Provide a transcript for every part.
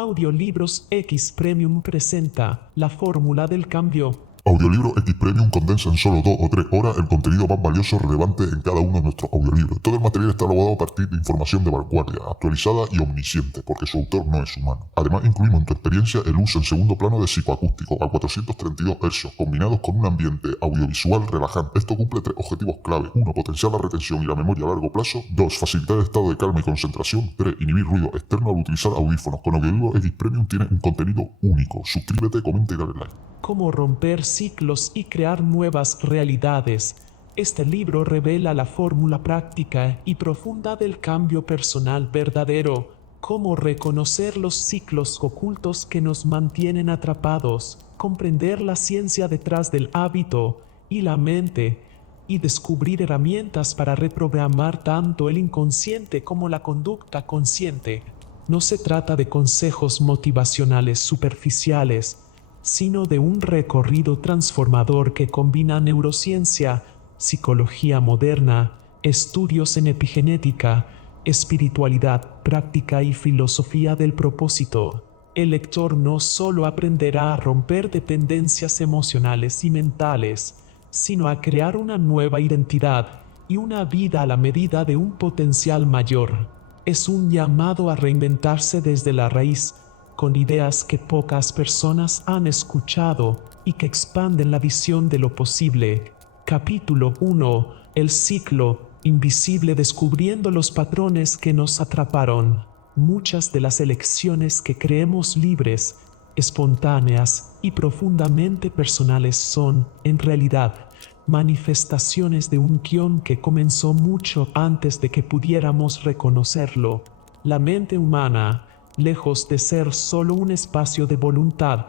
Audiolibros X Premium presenta La Fórmula del Cambio. Audiolibro X Premium condensa en solo 2 o 3 horas el contenido más valioso relevante en cada uno de nuestros audiolibros. Todo el material está elaborado a partir de información de vanguardia, actualizada y omnisciente, porque su autor no es humano. Además, incluimos en tu experiencia el uso en segundo plano de psicoacústico a 432 Hz, combinados con un ambiente audiovisual relajante. Esto cumple 3 objetivos clave. 1. Potenciar la retención y la memoria a largo plazo. 2. Facilitar el estado de calma y concentración. 3. Inhibir ruido externo al utilizar audífonos. Con Audiolibro X Premium tienes un contenido único. Suscríbete, comenta y dale like. Cómo romper ciclos y crear nuevas realidades. Este libro revela la fórmula práctica y profunda del cambio personal verdadero. Cómo reconocer los ciclos ocultos que nos mantienen atrapados, comprender la ciencia detrás del hábito y la mente, y descubrir herramientas para reprogramar tanto el inconsciente como la conducta consciente. No se trata de consejos motivacionales superficiales, sino de un recorrido transformador que combina neurociencia, psicología moderna, estudios en epigenética, espiritualidad, práctica y filosofía del propósito. El lector no solo aprenderá a romper dependencias emocionales y mentales, sino a crear una nueva identidad y una vida a la medida de un potencial mayor. Es un llamado a reinventarse desde la raíz, con ideas que pocas personas han escuchado y que expanden la visión de lo posible. Capítulo 1. El ciclo invisible, descubriendo los patrones que nos atraparon. Muchas de las elecciones que creemos libres, espontáneas y profundamente personales son, en realidad, manifestaciones de un guión que comenzó mucho antes de que pudiéramos reconocerlo. La mente humana, lejos de ser solo un espacio de voluntad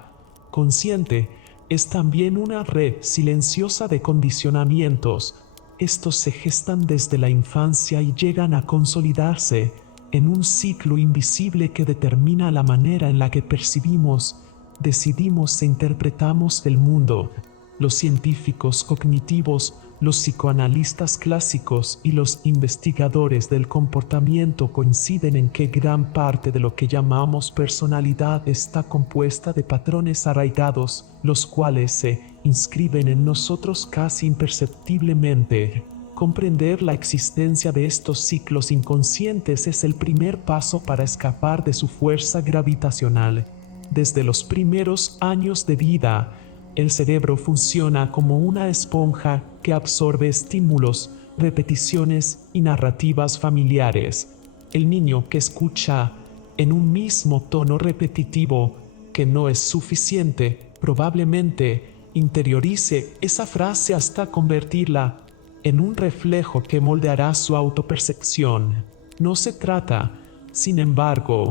consciente, es también una red silenciosa de condicionamientos. Estos se gestan desde la infancia y llegan a consolidarse en un ciclo invisible que determina la manera en la que percibimos, decidimos e interpretamos el mundo. Los científicos cognitivos, los psicoanalistas clásicos y los investigadores del comportamiento coinciden en que gran parte de lo que llamamos personalidad está compuesta de patrones arraigados, los cuales se inscriben en nosotros casi imperceptiblemente. Comprender la existencia de estos ciclos inconscientes es el primer paso para escapar de su fuerza gravitacional. Desde los primeros años de vida, el cerebro funciona como una esponja que absorbe estímulos, repeticiones y narrativas familiares. El niño que escucha en un mismo tono repetitivo que no es suficiente, probablemente interiorice esa frase hasta convertirla en un reflejo que moldeará su autopercepción. No se trata, sin embargo,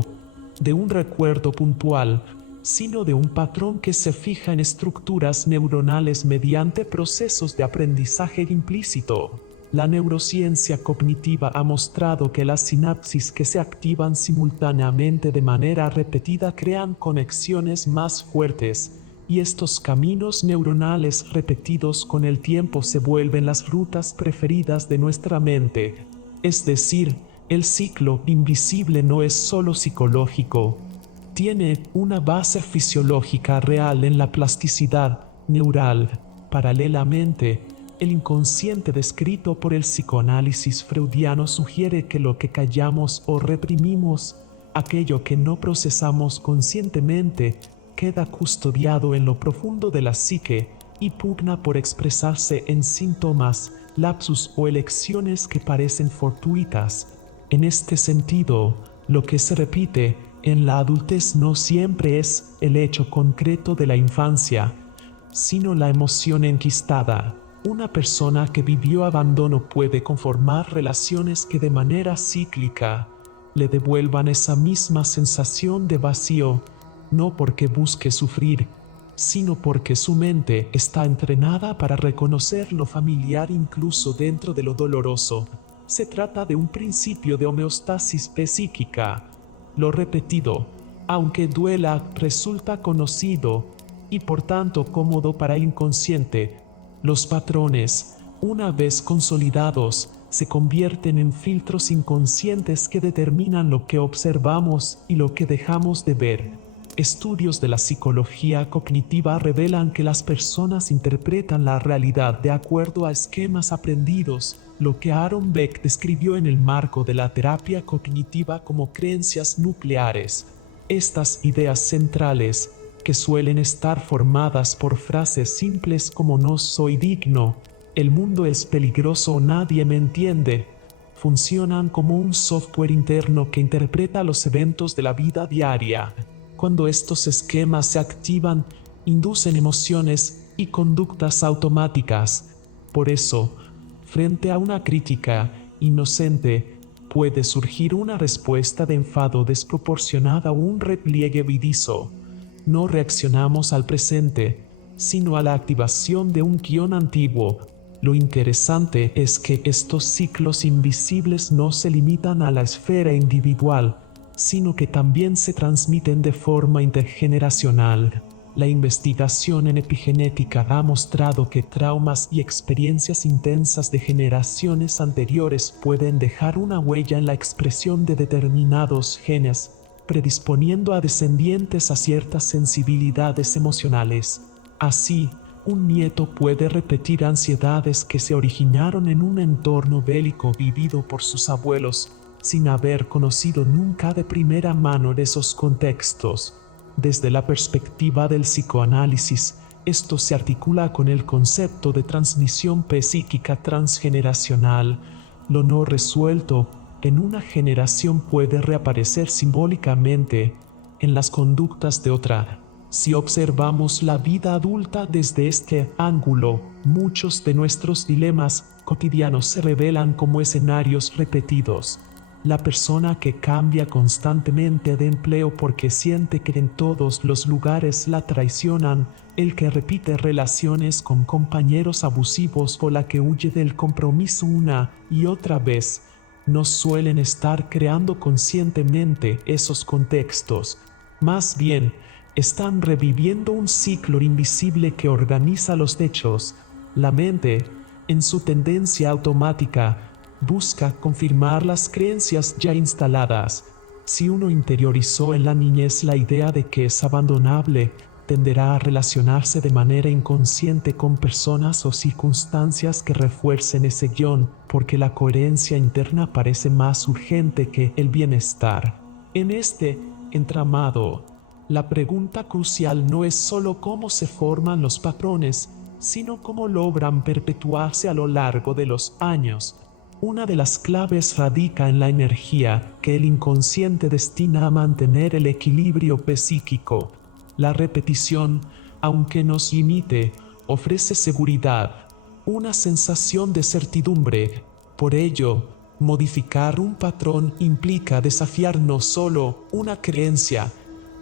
de un recuerdo puntual, sino de un patrón que se fija en estructuras neuronales mediante procesos de aprendizaje implícito. La neurociencia cognitiva ha mostrado que las sinapsis que se activan simultáneamente de manera repetida crean conexiones más fuertes, y estos caminos neuronales repetidos con el tiempo se vuelven las rutas preferidas de nuestra mente. Es decir, el ciclo invisible no es solo psicológico, tiene una base fisiológica real en la plasticidad neural. Paralelamente, el inconsciente descrito por el psicoanálisis freudiano sugiere que lo que callamos o reprimimos, aquello que no procesamos conscientemente, queda custodiado en lo profundo de la psique y pugna por expresarse en síntomas, lapsus o elecciones que parecen fortuitas. En este sentido, lo que se repite en la adultez no siempre es el hecho concreto de la infancia, sino la emoción enquistada. Una persona que vivió abandono puede conformar relaciones que de manera cíclica le devuelvan esa misma sensación de vacío, no porque busque sufrir, sino porque su mente está entrenada para reconocer lo familiar incluso dentro de lo doloroso. Se trata de un principio de homeostasis psíquica. Lo repetido, aunque duela, resulta conocido y por tanto cómodo para el inconsciente. Los patrones, una vez consolidados, se convierten en filtros inconscientes que determinan lo que observamos y lo que dejamos de ver. Estudios de la psicología cognitiva revelan que las personas interpretan la realidad de acuerdo a esquemas aprendidos, lo que Aaron Beck describió en el marco de la terapia cognitiva como creencias nucleares. Estas ideas centrales, que suelen estar formadas por frases simples como no soy digno, el mundo es peligroso o nadie me entiende, funcionan como un software interno que interpreta los eventos de la vida diaria. Cuando estos esquemas se activan, inducen emociones y conductas automáticas. Por eso, frente a una crítica inocente, puede surgir una respuesta de enfado desproporcionada o un repliegue vidizo. No reaccionamos al presente, sino a la activación de un guión antiguo. Lo interesante es que estos ciclos invisibles no se limitan a la esfera individual, sino que también se transmiten de forma intergeneracional. La investigación en epigenética ha mostrado que traumas y experiencias intensas de generaciones anteriores pueden dejar una huella en la expresión de determinados genes, predisponiendo a descendientes a ciertas sensibilidades emocionales. Así, un nieto puede repetir ansiedades que se originaron en un entorno bélico vivido por sus abuelos, sin haber conocido nunca de primera mano esos contextos. Desde la perspectiva del psicoanálisis, esto se articula con el concepto de transmisión psíquica transgeneracional. Lo no resuelto en una generación puede reaparecer simbólicamente en las conductas de otra. Si observamos la vida adulta desde este ángulo, muchos de nuestros dilemas cotidianos se revelan como escenarios repetidos. La persona que cambia constantemente de empleo porque siente que en todos los lugares la traicionan, el que repite relaciones con compañeros abusivos o la que huye del compromiso una y otra vez, no suelen estar creando conscientemente esos contextos. Más bien, están reviviendo un ciclo invisible que organiza los hechos. La mente, en su tendencia automática, busca confirmar las creencias ya instaladas. Si uno interiorizó en la niñez la idea de que es abandonable, tenderá a relacionarse de manera inconsciente con personas o circunstancias que refuercen ese guión, porque la coherencia interna parece más urgente que el bienestar. En este entramado, la pregunta crucial no es solo cómo se forman los patrones, sino cómo logran perpetuarse a lo largo de los años. Una de las claves radica en la energía que el inconsciente destina a mantener el equilibrio psíquico. La repetición, aunque nos limite, ofrece seguridad, una sensación de certidumbre. Por ello, modificar un patrón implica desafiar no solo una creencia,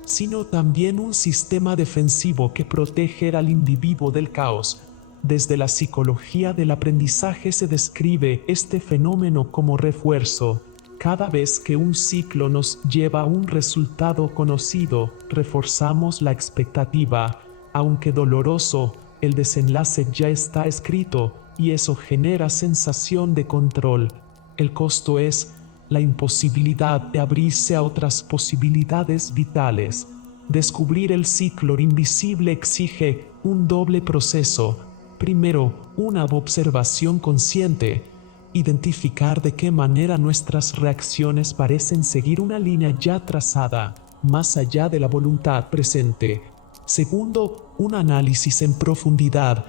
sino también un sistema defensivo que protege al individuo del caos. Desde la psicología del aprendizaje se describe este fenómeno como refuerzo. Cada vez que un ciclo nos lleva a un resultado conocido, reforzamos la expectativa. Aunque doloroso, el desenlace ya está escrito y eso genera sensación de control. El costo es la imposibilidad de abrirse a otras posibilidades vitales. Descubrir el ciclo invisible exige un doble proceso. Primero, una observación consciente. Identificar de qué manera nuestras reacciones parecen seguir una línea ya trazada, más allá de la voluntad presente. Segundo, un análisis en profundidad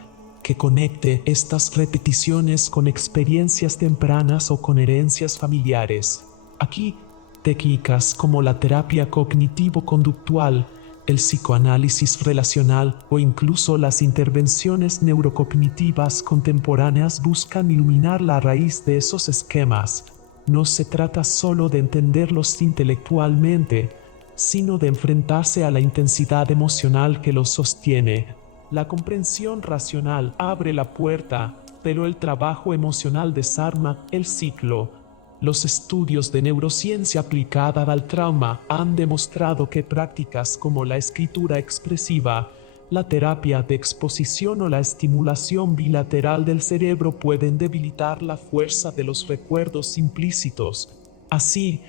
que conecte estas repeticiones con experiencias tempranas o con herencias familiares. Aquí, técnicas como la terapia cognitivo-conductual, el psicoanálisis relacional o incluso las intervenciones neurocognitivas contemporáneas buscan iluminar la raíz de esos esquemas. No se trata solo de entenderlos intelectualmente, sino de enfrentarse a la intensidad emocional que los sostiene. La comprensión racional abre la puerta, pero el trabajo emocional desarma el ciclo. Los estudios de neurociencia aplicada al trauma han demostrado que prácticas como la escritura expresiva, La terapia de exposición o la estimulación bilateral del cerebro pueden debilitar la fuerza de los recuerdos implícitos. Así,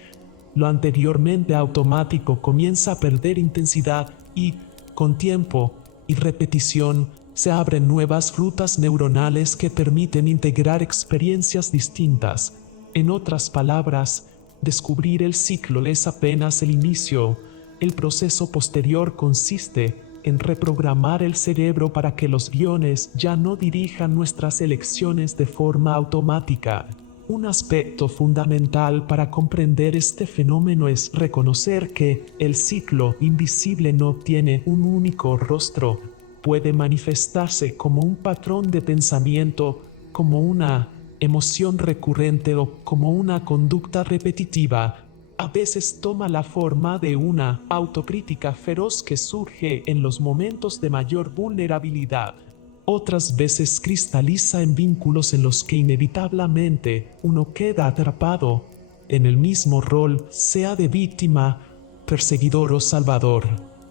lo anteriormente automático comienza a perder intensidad y, con tiempo y repetición, se abren nuevas rutas neuronales que permiten integrar experiencias distintas. En otras palabras, descubrir el ciclo es apenas el inicio. El proceso posterior consiste en reprogramar el cerebro para que los guiones ya no dirijan nuestras elecciones de forma automática. Un aspecto fundamental para comprender este fenómeno es reconocer que el ciclo invisible no tiene un único rostro. Puede manifestarse como un patrón de pensamiento, como una emoción recurrente o como una conducta repetitiva. A veces toma la forma de una autocrítica feroz que surge en los momentos de mayor vulnerabilidad. Otras veces cristaliza en vínculos en los que inevitablemente uno queda atrapado en el mismo rol, sea de víctima, perseguidor o salvador.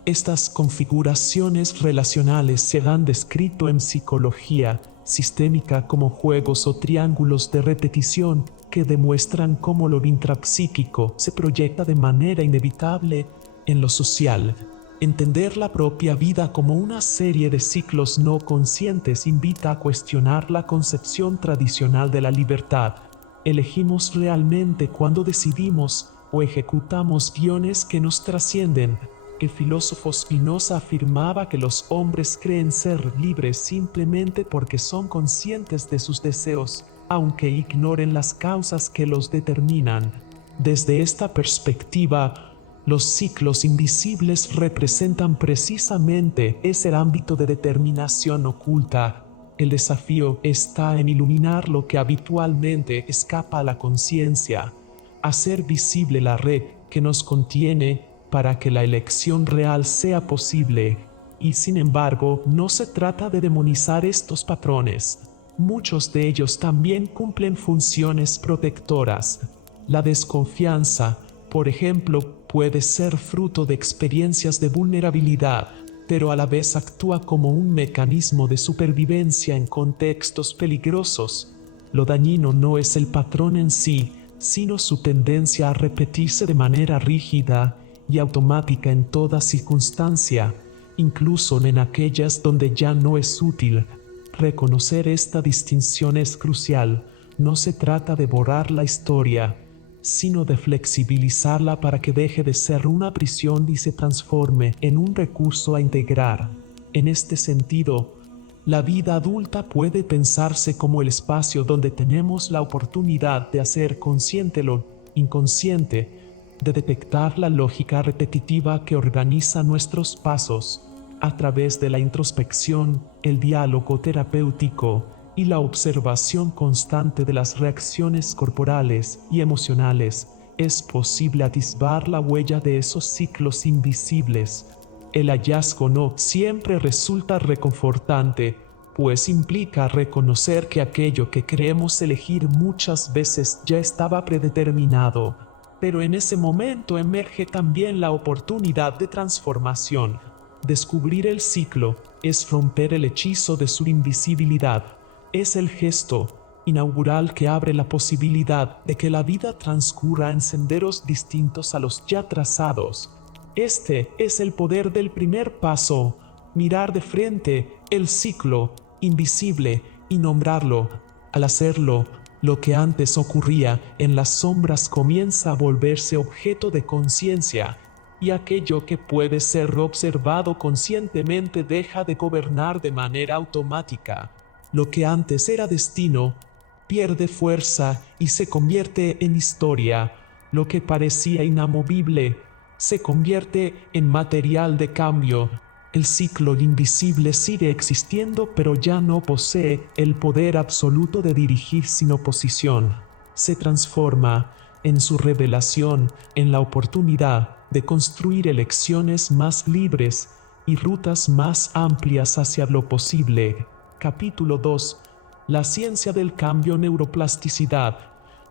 Estas configuraciones relacionales se han descrito en psicología sistémica como juegos o triángulos de repetición que demuestran cómo lo intrapsíquico se proyecta de manera inevitable en lo social. Entender la propia vida como una serie de ciclos no conscientes invita a cuestionar la concepción tradicional de la libertad. ¿Elegimos realmente cuando decidimos o ejecutamos guiones que nos trascienden? El filósofo Spinoza afirmaba que los hombres creen ser libres simplemente porque son conscientes de sus deseos, aunque ignoren las causas que los determinan. Desde esta perspectiva, los ciclos invisibles representan precisamente ese ámbito de determinación oculta. El desafío está en iluminar lo que habitualmente escapa a la conciencia, hacer visible la red que nos contiene para que la elección real sea posible. Y sin embargo, no se trata de demonizar estos patrones. Muchos de ellos también cumplen funciones protectoras. La desconfianza, por ejemplo, puede ser fruto de experiencias de vulnerabilidad, pero a la vez actúa como un mecanismo de supervivencia en contextos peligrosos. Lo dañino no es el patrón en sí, sino su tendencia a repetirse de manera rígida y automática en toda circunstancia, incluso en aquellas donde ya no es útil. Reconocer esta distinción es crucial. No se trata de borrar la historia, sino de flexibilizarla para que deje de ser una prisión y se transforme en un recurso a integrar. En este sentido, la vida adulta puede pensarse como el espacio donde tenemos la oportunidad de hacer consciente lo inconsciente, de detectar la lógica repetitiva que organiza nuestros pasos. A través de la introspección, el diálogo terapéutico y la observación constante de las reacciones corporales y emocionales, es posible atisbar la huella de esos ciclos invisibles. El hallazgo no siempre resulta reconfortante, pues implica reconocer que aquello que creemos elegir muchas veces ya estaba predeterminado. Pero en ese momento emerge también la oportunidad de transformación. Descubrir el ciclo es romper el hechizo de su invisibilidad. Es el gesto inaugural que abre la posibilidad de que la vida transcurra en senderos distintos a los ya trazados. Este es el poder del primer paso, mirar de frente el ciclo invisible y nombrarlo. Al hacerlo, lo que antes ocurría en las sombras comienza a volverse objeto de conciencia, y aquello que puede ser observado conscientemente deja de gobernar de manera automática. Lo que antes era destino pierde fuerza y se convierte en historia. Lo que parecía inamovible se convierte en material de cambio. El ciclo invisible sigue existiendo, pero ya no posee el poder absoluto de dirigir sin oposición. Se transforma en su revelación, en la oportunidad de construir elecciones más libres y rutas más amplias hacia lo posible. Capítulo 2. La ciencia del cambio, neuroplasticidad,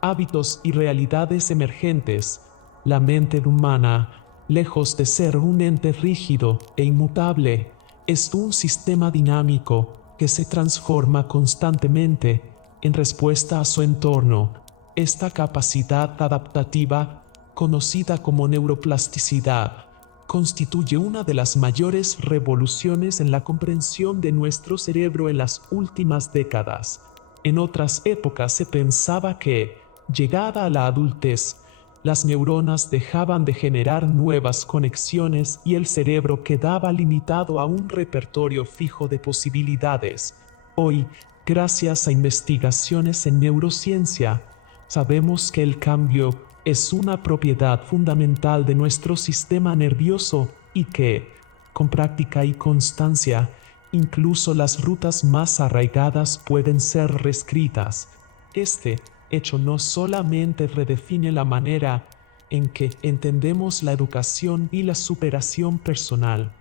hábitos y realidades emergentes. La mente humana, lejos de ser un ente rígido e inmutable, Es un sistema dinámico que se transforma constantemente en respuesta a su entorno. Esta capacidad adaptativa, conocida como neuroplasticidad, constituye una de las mayores revoluciones en la comprensión de nuestro cerebro en las últimas décadas. En otras épocas se pensaba que, llegada a la adultez, las neuronas dejaban de generar nuevas conexiones y el cerebro quedaba limitado a un repertorio fijo de posibilidades. Hoy, gracias a investigaciones en neurociencia, sabemos que el cambio es una propiedad fundamental de nuestro sistema nervioso y que, con práctica y constancia, incluso las rutas más arraigadas pueden ser reescritas. Este hecho no solamente redefine la manera en que entendemos la educación y la superación personal,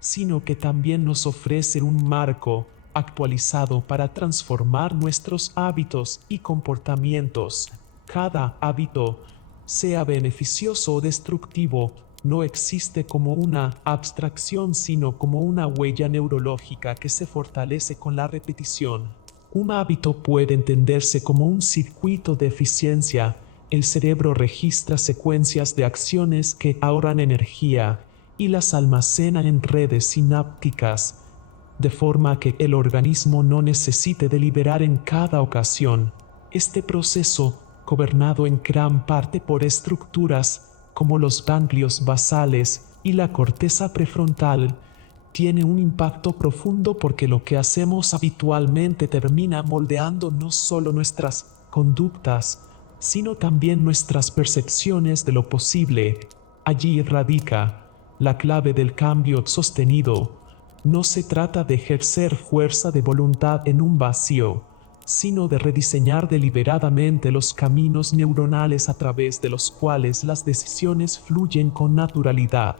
sino que también nos ofrece un marco actualizado para transformar nuestros hábitos y comportamientos. Cada hábito, sea beneficioso o destructivo, no existe como una abstracción, sino como una huella neurológica que se fortalece con la repetición. Un hábito puede entenderse como un circuito de eficiencia. El cerebro registra secuencias de acciones que ahorran energía y las almacena en redes sinápticas, de forma que el organismo no necesite deliberar en cada ocasión. Este proceso, gobernado en gran parte por estructuras como los ganglios basales y la corteza prefrontal, tiene un impacto profundo porque lo que hacemos habitualmente termina moldeando no solo nuestras conductas, sino también nuestras percepciones de lo posible. Allí radica la clave del cambio sostenido. No se trata de ejercer fuerza de voluntad en un vacío, sino de rediseñar deliberadamente los caminos neuronales a través de los cuales las decisiones fluyen con naturalidad.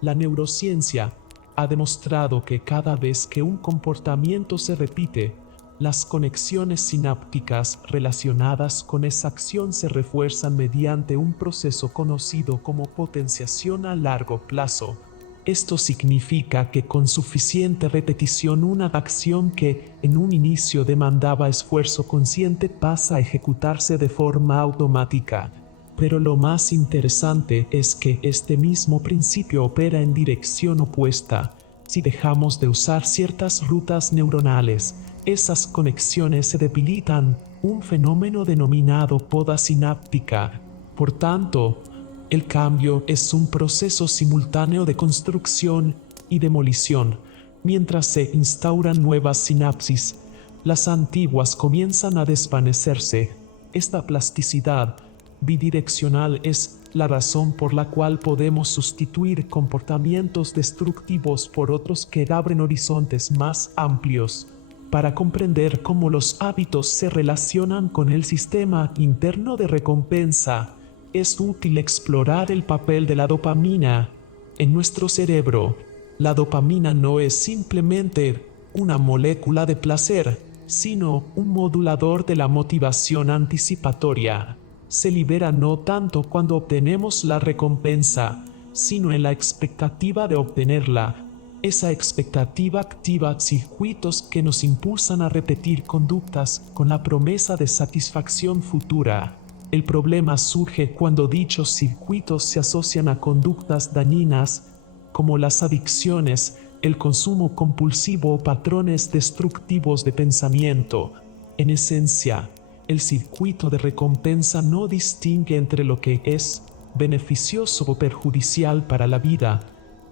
La neurociencia ha demostrado que cada vez que un comportamiento se repite, las conexiones sinápticas relacionadas con esa acción se refuerzan mediante un proceso conocido como potenciación a largo plazo. Esto significa que con suficiente repetición una acción que en un inicio demandaba esfuerzo consciente pasa a ejecutarse de forma automática. Pero lo más interesante es que este mismo principio opera en dirección opuesta. Si dejamos de usar ciertas rutas neuronales, esas conexiones se debilitan, un fenómeno denominado poda sináptica. Por tanto, el cambio es un proceso simultáneo de construcción y demolición. Mientras se instauran nuevas sinapsis, las antiguas comienzan a desvanecerse. Esta plasticidad bidireccional es la razón por la cual podemos sustituir comportamientos destructivos por otros que abren horizontes más amplios. Para comprender cómo los hábitos se relacionan con el sistema interno de recompensa, es útil explorar el papel de la dopamina en nuestro cerebro. La dopamina no es simplemente una molécula de placer, sino un modulador de la motivación anticipatoria. Se libera no tanto cuando obtenemos la recompensa, sino en la expectativa de obtenerla. Esa expectativa activa circuitos que nos impulsan a repetir conductas con la promesa de satisfacción futura. El problema surge cuando dichos circuitos se asocian a conductas dañinas, como las adicciones, el consumo compulsivo o patrones destructivos de pensamiento. En esencia, el circuito de recompensa no distingue entre lo que es beneficioso o perjudicial para la vida,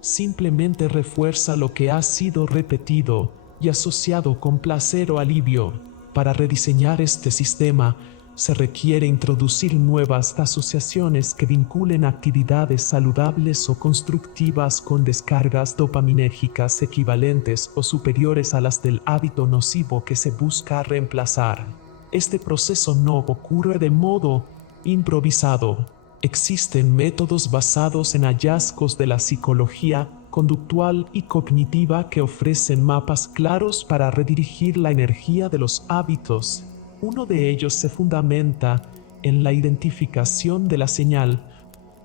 simplemente refuerza lo que ha sido repetido y asociado con placer o alivio. Para rediseñar este sistema, se requiere introducir nuevas asociaciones que vinculen actividades saludables o constructivas con descargas dopaminérgicas equivalentes o superiores a las del hábito nocivo que se busca reemplazar. Este proceso no ocurre de modo improvisado. Existen métodos basados en hallazgos de la psicología conductual y cognitiva que ofrecen mapas claros para redirigir la energía de los hábitos. Uno de ellos se fundamenta en la identificación de la señal,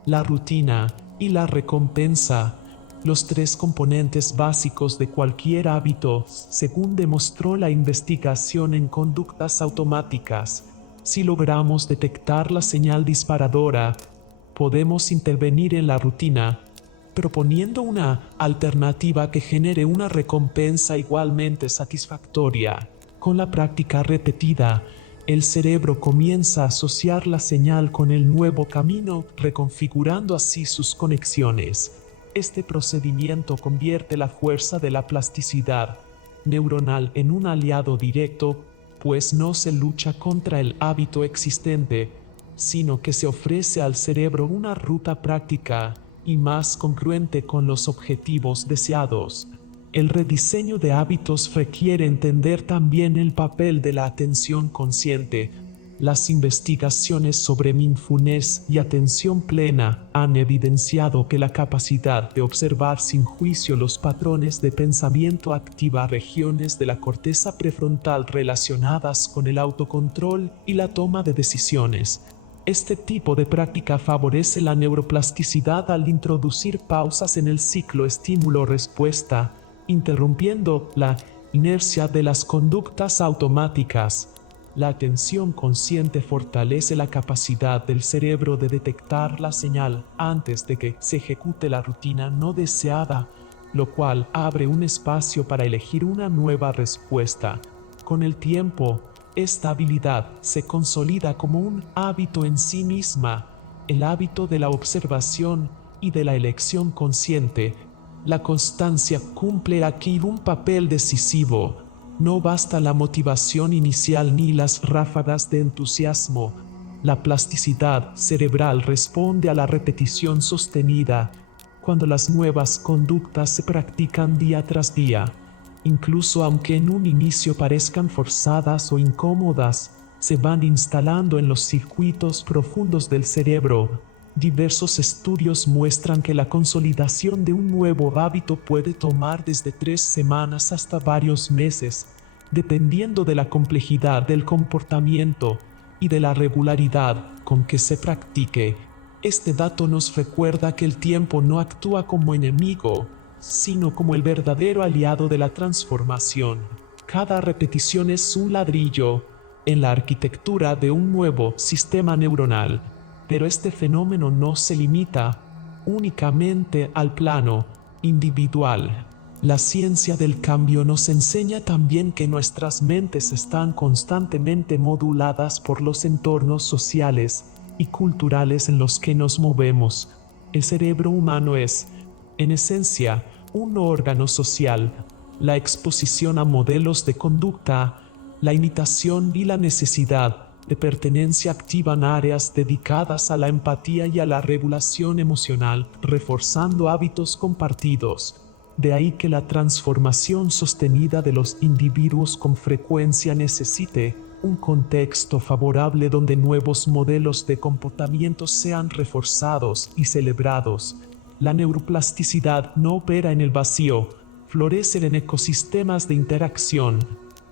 la rutina y la recompensa, los tres componentes básicos de cualquier hábito, según demostró la investigación en conductas automáticas. Si logramos detectar la señal disparadora, podemos intervenir en la rutina, proponiendo una alternativa que genere una recompensa igualmente satisfactoria. Con la práctica repetida, el cerebro comienza a asociar la señal con el nuevo camino, reconfigurando así sus conexiones. Este procedimiento convierte la fuerza de la plasticidad neuronal en un aliado directo, pues no se lucha contra el hábito existente, sino que se ofrece al cerebro una ruta práctica y más congruente con los objetivos deseados. El rediseño de hábitos requiere entender también el papel de la atención consciente. Las investigaciones sobre mindfulness y atención plena han evidenciado que la capacidad de observar sin juicio los patrones de pensamiento activa regiones de la corteza prefrontal relacionadas con el autocontrol y la toma de decisiones. Este tipo de práctica favorece la neuroplasticidad al introducir pausas en el ciclo estímulo-respuesta, interrumpiendo la inercia de las conductas automáticas. La atención consciente fortalece la capacidad del cerebro de detectar la señal antes de que se ejecute la rutina no deseada, lo cual abre un espacio para elegir una nueva respuesta. Con el tiempo, esta habilidad se consolida como un hábito en sí misma, el hábito de la observación y de la elección consciente. La constancia cumple aquí un papel decisivo. No basta la motivación inicial ni las ráfagas de entusiasmo. La plasticidad cerebral responde a la repetición sostenida, cuando las nuevas conductas se practican día tras día. Incluso aunque en un inicio parezcan forzadas o incómodas, se van instalando en los circuitos profundos del cerebro. Diversos estudios muestran que la consolidación de un nuevo hábito puede tomar desde 3 semanas hasta varios meses, dependiendo de la complejidad del comportamiento y de la regularidad con que se practique. Este dato nos recuerda que el tiempo no actúa como enemigo, sino como el verdadero aliado de la transformación. Cada repetición es un ladrillo en la arquitectura de un nuevo sistema neuronal. Pero este fenómeno no se limita únicamente al plano individual. La ciencia del cambio nos enseña también que nuestras mentes están constantemente moduladas por los entornos sociales y culturales en los que nos movemos. El cerebro humano es, en esencia, un órgano social. La exposición a modelos de conducta, la imitación y la necesidad de pertenencia activan áreas dedicadas a la empatía y a la regulación emocional, reforzando hábitos compartidos. De ahí que la transformación sostenida de los individuos con frecuencia necesite un contexto favorable donde nuevos modelos de comportamiento sean reforzados y celebrados. La neuroplasticidad no opera en el vacío, florece en ecosistemas de interacción.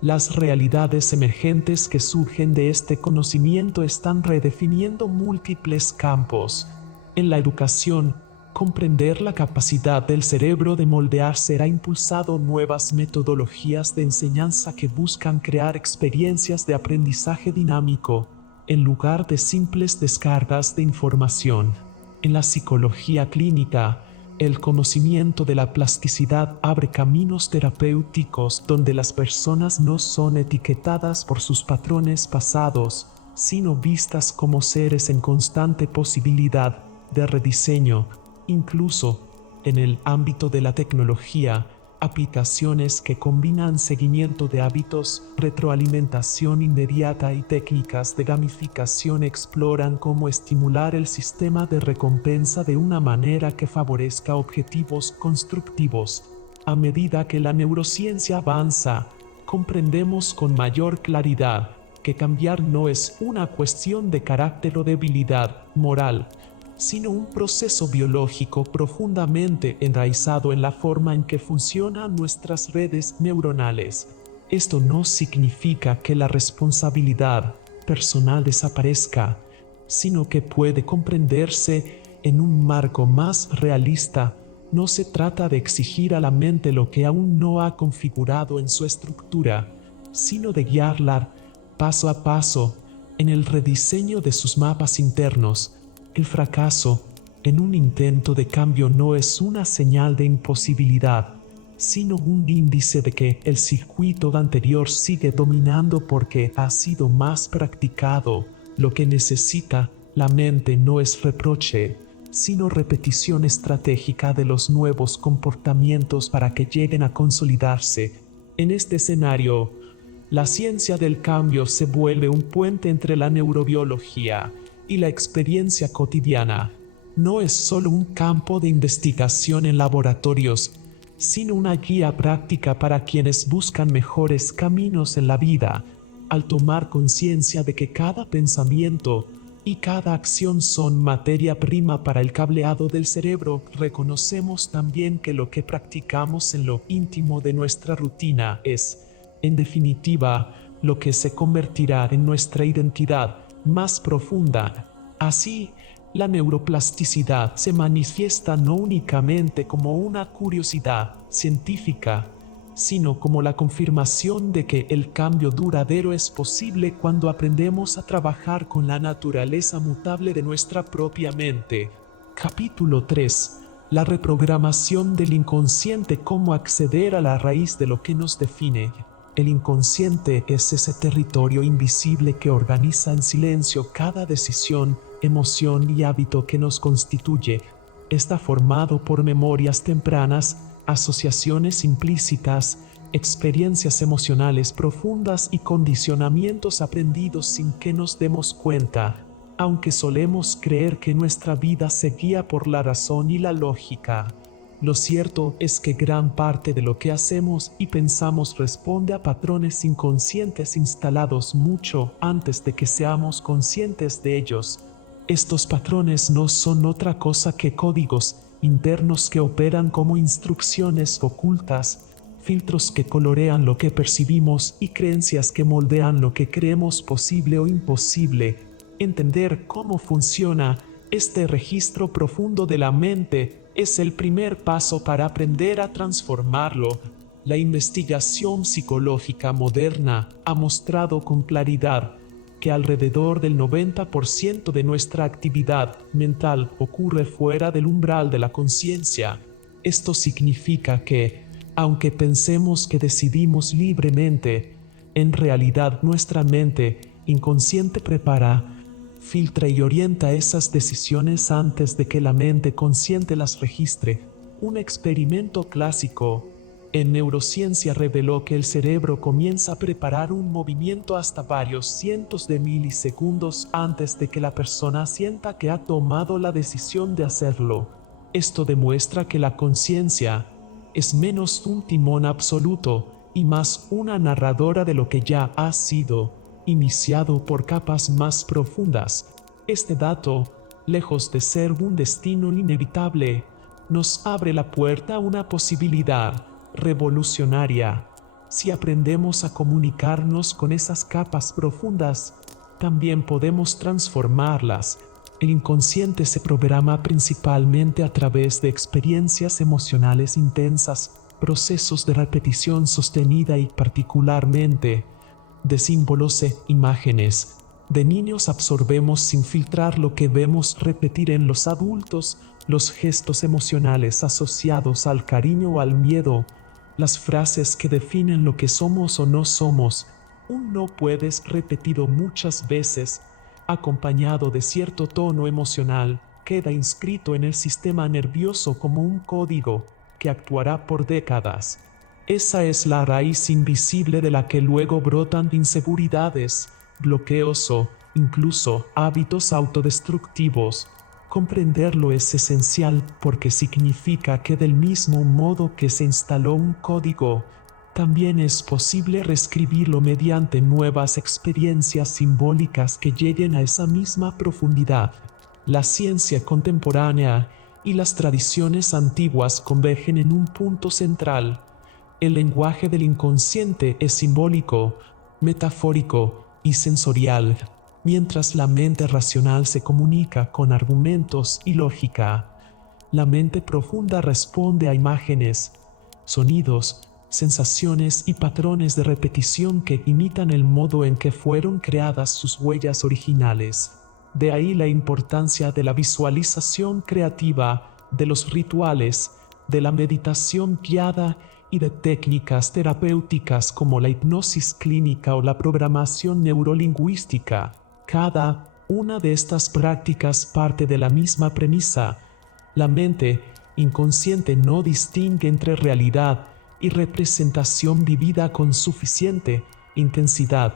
Las realidades emergentes que surgen de este conocimiento están redefiniendo múltiples campos. En la educación, comprender la capacidad del cerebro de moldearse ha impulsado nuevas metodologías de enseñanza que buscan crear experiencias de aprendizaje dinámico, en lugar de simples descargas de información. En la psicología clínica, el conocimiento de la plasticidad abre caminos terapéuticos donde las personas no son etiquetadas por sus patrones pasados, sino vistas como seres en constante posibilidad de rediseño. Incluso, en el ámbito de la tecnología, aplicaciones que combinan seguimiento de hábitos, retroalimentación inmediata y técnicas de gamificación exploran cómo estimular el sistema de recompensa de una manera que favorezca objetivos constructivos. A medida que la neurociencia avanza, comprendemos con mayor claridad que cambiar no es una cuestión de carácter o debilidad moral, sino un proceso biológico profundamente enraizado en la forma en que funcionan nuestras redes neuronales. Esto no significa que la responsabilidad personal desaparezca, sino que puede comprenderse en un marco más realista, no se trata de exigir a la mente lo que aún no ha configurado en su estructura, sino de guiarla paso a paso en el rediseño de sus mapas internos. El fracaso en un intento de cambio no es una señal de imposibilidad, sino un índice de que el circuito anterior sigue dominando porque ha sido más practicado. Lo que necesita la mente no es reproche, sino repetición estratégica de los nuevos comportamientos para que lleguen a consolidarse. En este escenario, la ciencia del cambio se vuelve un puente entre la neurobiología y la experiencia cotidiana. No es solo un campo de investigación en laboratorios, sino una guía práctica para quienes buscan mejores caminos en la vida. Al tomar conciencia de que cada pensamiento y cada acción son materia prima para el cableado del cerebro, reconocemos también que lo que practicamos en lo íntimo de nuestra rutina es, en definitiva, lo que se convertirá en nuestra identidad más profunda. Así, la neuroplasticidad se manifiesta no únicamente como una curiosidad científica, sino como la confirmación de que el cambio duradero es posible cuando aprendemos a trabajar con la naturaleza mutable de nuestra propia mente. Capítulo 3. La reprogramación del inconsciente: cómo acceder a la raíz de lo que nos define. El inconsciente es ese territorio invisible que organiza en silencio cada decisión, emoción y hábito que nos constituye. Está formado por memorias tempranas, asociaciones implícitas, experiencias emocionales profundas y condicionamientos aprendidos sin que nos demos cuenta. Aunque solemos creer que nuestra vida se guía por la razón y la lógica, lo cierto es que gran parte de lo que hacemos y pensamos responde a patrones inconscientes instalados mucho antes de que seamos conscientes de ellos. Estos patrones no son otra cosa que códigos internos que operan como instrucciones ocultas, filtros que colorean lo que percibimos y creencias que moldean lo que creemos posible o imposible. Entender cómo funciona este registro profundo de la mente es el primer paso para aprender a transformarlo. La investigación psicológica moderna ha mostrado con claridad que alrededor del 90% de nuestra actividad mental ocurre fuera del umbral de la conciencia. Esto significa que, aunque pensemos que decidimos libremente, en realidad nuestra mente inconsciente prepara, filtra y orienta esas decisiones antes de que la mente consciente las registre. Un experimento clásico en neurociencia reveló que el cerebro comienza a preparar un movimiento hasta varios cientos de milisegundos antes de que la persona sienta que ha tomado la decisión de hacerlo. Esto demuestra que la conciencia es menos un timón absoluto y más una narradora de lo que ya ha sido iniciado por capas más profundas. Este dato, lejos de ser un destino inevitable, nos abre la puerta a una posibilidad revolucionaria. Si aprendemos a comunicarnos con esas capas profundas, también podemos transformarlas. El inconsciente se programa principalmente a través de experiencias emocionales intensas, procesos de repetición sostenida y particularmente de símbolos e imágenes. De niños absorbemos sin filtrar lo que vemos repetir en los adultos, los gestos emocionales asociados al cariño o al miedo, las frases que definen lo que somos o no somos. Un no puedes repetido muchas veces, acompañado de cierto tono emocional, queda inscrito en el sistema nervioso como un código que actuará por décadas. Esa es la raíz invisible de la que luego brotan inseguridades, bloqueos o, incluso, hábitos autodestructivos. Comprenderlo es esencial porque significa que del mismo modo que se instaló un código, también es posible reescribirlo mediante nuevas experiencias simbólicas que lleguen a esa misma profundidad. La ciencia contemporánea y las tradiciones antiguas convergen en un punto central. El lenguaje del inconsciente es simbólico, metafórico y sensorial, mientras la mente racional se comunica con argumentos y lógica. La mente profunda responde a imágenes, sonidos, sensaciones y patrones de repetición que imitan el modo en que fueron creadas sus huellas originales. De ahí la importancia de la visualización creativa, de los rituales, de la meditación guiada y de técnicas terapéuticas como la hipnosis clínica o la programación neurolingüística. Cada una de estas prácticas parte de la misma premisa. La mente inconsciente no distingue entre realidad y representación vivida con suficiente intensidad.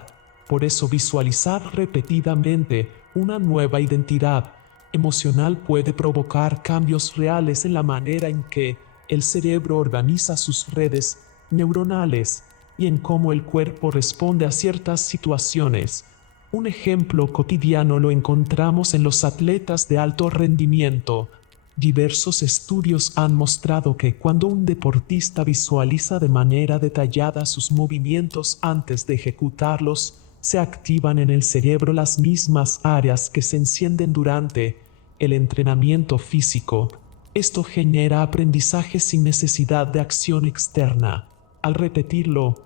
Por eso visualizar repetidamente una nueva identidad emocional puede provocar cambios reales en la manera en que el cerebro organiza sus redes neuronales y en cómo el cuerpo responde a ciertas situaciones. Un ejemplo cotidiano lo encontramos en los atletas de alto rendimiento. Diversos estudios han mostrado que cuando un deportista visualiza de manera detallada sus movimientos antes de ejecutarlos, se activan en el cerebro las mismas áreas que se encienden durante el entrenamiento físico. Esto genera aprendizaje sin necesidad de acción externa. Al repetirlo,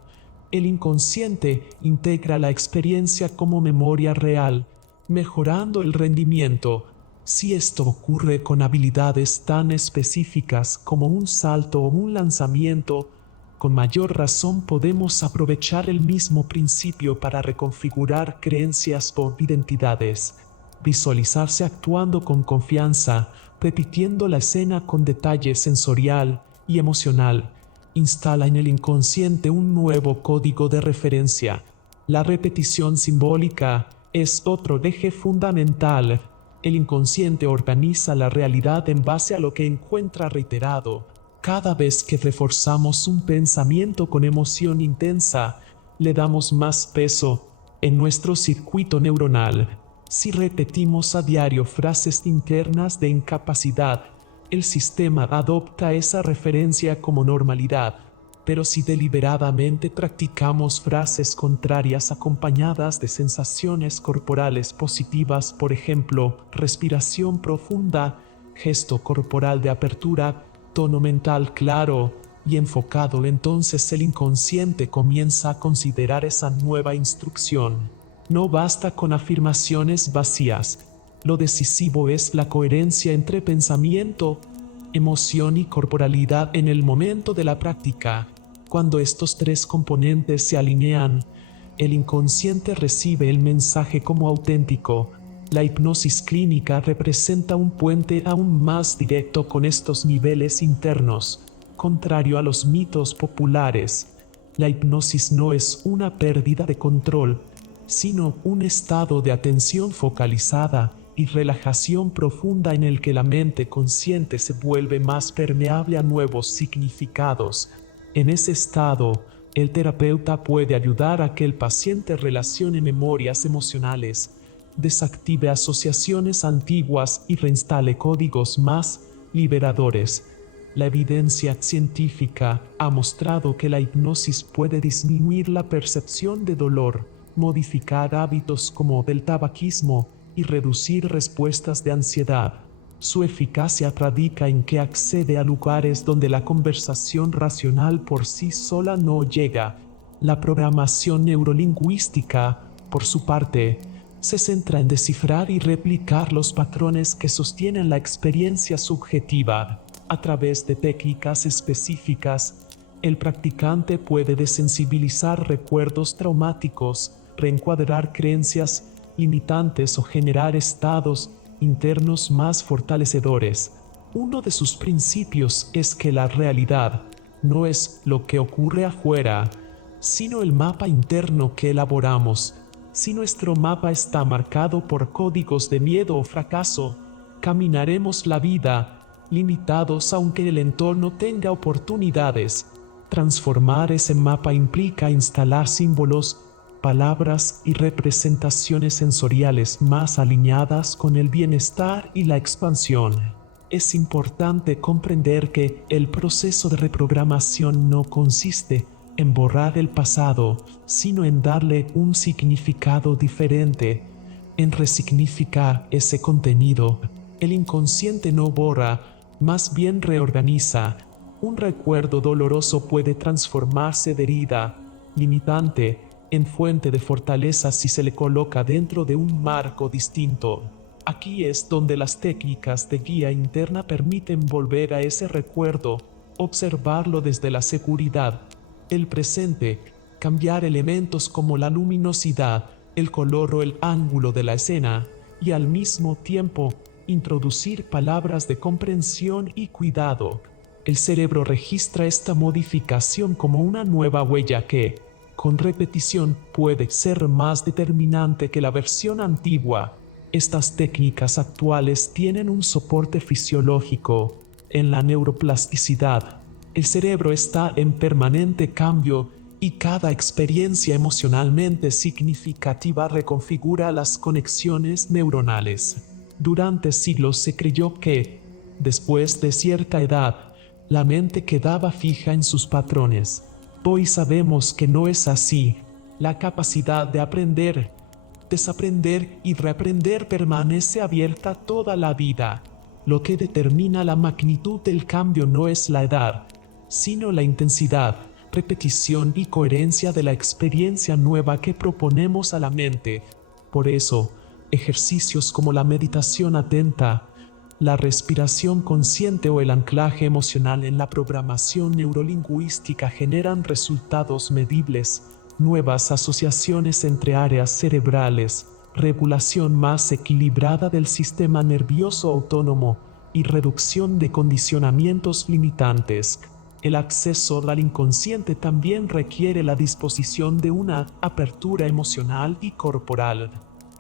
el inconsciente integra la experiencia como memoria real, mejorando el rendimiento. Si esto ocurre con habilidades tan específicas como un salto o un lanzamiento, con mayor razón podemos aprovechar el mismo principio para reconfigurar creencias o identidades. Visualizarse actuando con confianza, repitiendo la escena con detalle sensorial y emocional, instala en el inconsciente un nuevo código de referencia. La repetición simbólica es otro eje fundamental. El inconsciente organiza la realidad en base a lo que encuentra reiterado. Cada vez que reforzamos un pensamiento con emoción intensa, le damos más peso en nuestro circuito neuronal. Si repetimos a diario frases internas de incapacidad, el sistema adopta esa referencia como normalidad. Pero si deliberadamente practicamos frases contrarias acompañadas de sensaciones corporales positivas, por ejemplo, respiración profunda, gesto corporal de apertura, tono mental claro y enfocado, entonces el inconsciente comienza a considerar esa nueva instrucción. No basta con afirmaciones vacías. Lo decisivo es la coherencia entre pensamiento, emoción y corporalidad en el momento de la práctica. Cuando estos tres componentes se alinean, el inconsciente recibe el mensaje como auténtico. La hipnosis clínica representa un puente aún más directo con estos niveles internos. Contrario a los mitos populares, la hipnosis no es una pérdida de control, sino un estado de atención focalizada y relajación profunda en el que la mente consciente se vuelve más permeable a nuevos significados. En ese estado, el terapeuta puede ayudar a que el paciente relacione memorias emocionales, desactive asociaciones antiguas y reinstale códigos más liberadores. La evidencia científica ha mostrado que la hipnosis puede disminuir la percepción de dolor, modificar hábitos como del tabaquismo y reducir respuestas de ansiedad. Su eficacia radica en que accede a lugares donde la conversación racional por sí sola no llega. La programación neurolingüística, por su parte, se centra en descifrar y replicar los patrones que sostienen la experiencia subjetiva. A través de técnicas específicas, el practicante puede desensibilizar recuerdos traumáticos, reencuadrar creencias limitantes o generar estados internos más fortalecedores. Uno de sus principios es que la realidad no es lo que ocurre afuera, sino el mapa interno que elaboramos. Si nuestro mapa está marcado por códigos de miedo o fracaso, caminaremos la vida limitados aunque el entorno tenga oportunidades. Transformar ese mapa implica instalar símbolos, palabras y representaciones sensoriales más alineadas con el bienestar y la expansión. Es importante comprender que el proceso de reprogramación no consiste en borrar el pasado, sino en darle un significado diferente, en resignificar ese contenido. El inconsciente no borra, más bien reorganiza. Un recuerdo doloroso puede transformarse de herida limitante en fuente de fortaleza si se le coloca dentro de un marco distinto. Aquí es donde las técnicas de guía interna permiten volver a ese recuerdo, observarlo desde la seguridad, el presente, cambiar elementos como la luminosidad, el color o el ángulo de la escena, y al mismo tiempo introducir palabras de comprensión y cuidado. El cerebro registra esta modificación como una nueva huella que, con repetición, puede ser más determinante que la versión antigua. Estas técnicas actuales tienen un soporte fisiológico en la neuroplasticidad. El cerebro está en permanente cambio y cada experiencia emocionalmente significativa reconfigura las conexiones neuronales. Durante siglos se creyó que, después de cierta edad, la mente quedaba fija en sus patrones. Hoy sabemos que no es así. La capacidad de aprender, desaprender y reaprender permanece abierta toda la vida. Lo que determina la magnitud del cambio no es la edad, sino la intensidad, repetición y coherencia de la experiencia nueva que proponemos a la mente. Por eso, ejercicios como la meditación atenta, la respiración consciente o el anclaje emocional en la programación neurolingüística generan resultados medibles, nuevas asociaciones entre áreas cerebrales, regulación más equilibrada del sistema nervioso autónomo y reducción de condicionamientos limitantes. El acceso al inconsciente también requiere la disposición de una apertura emocional y corporal.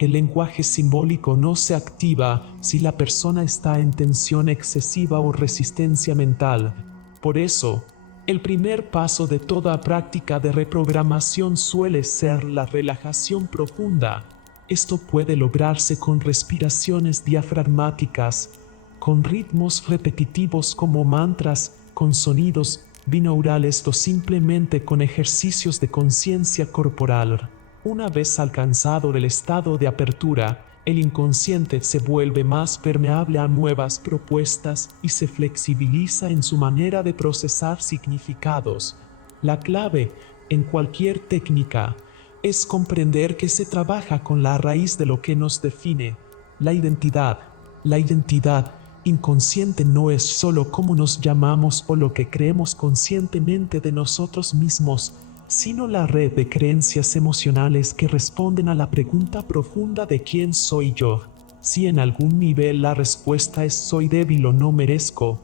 El lenguaje simbólico no se activa si la persona está en tensión excesiva o resistencia mental. Por eso, el primer paso de toda práctica de reprogramación suele ser la relajación profunda. Esto puede lograrse con respiraciones diafragmáticas, con ritmos repetitivos como mantras, con sonidos binaurales o simplemente con ejercicios de conciencia corporal. Una vez alcanzado el estado de apertura, el inconsciente se vuelve más permeable a nuevas propuestas y se flexibiliza en su manera de procesar significados. La clave, en cualquier técnica, es comprender que se trabaja con la raíz de lo que nos define, la identidad. La identidad inconsciente no es solo cómo nos llamamos o lo que creemos conscientemente de nosotros mismos, sino la red de creencias emocionales que responden a la pregunta profunda de ¿quién soy yo? Si en algún nivel la respuesta es soy débil o no merezco,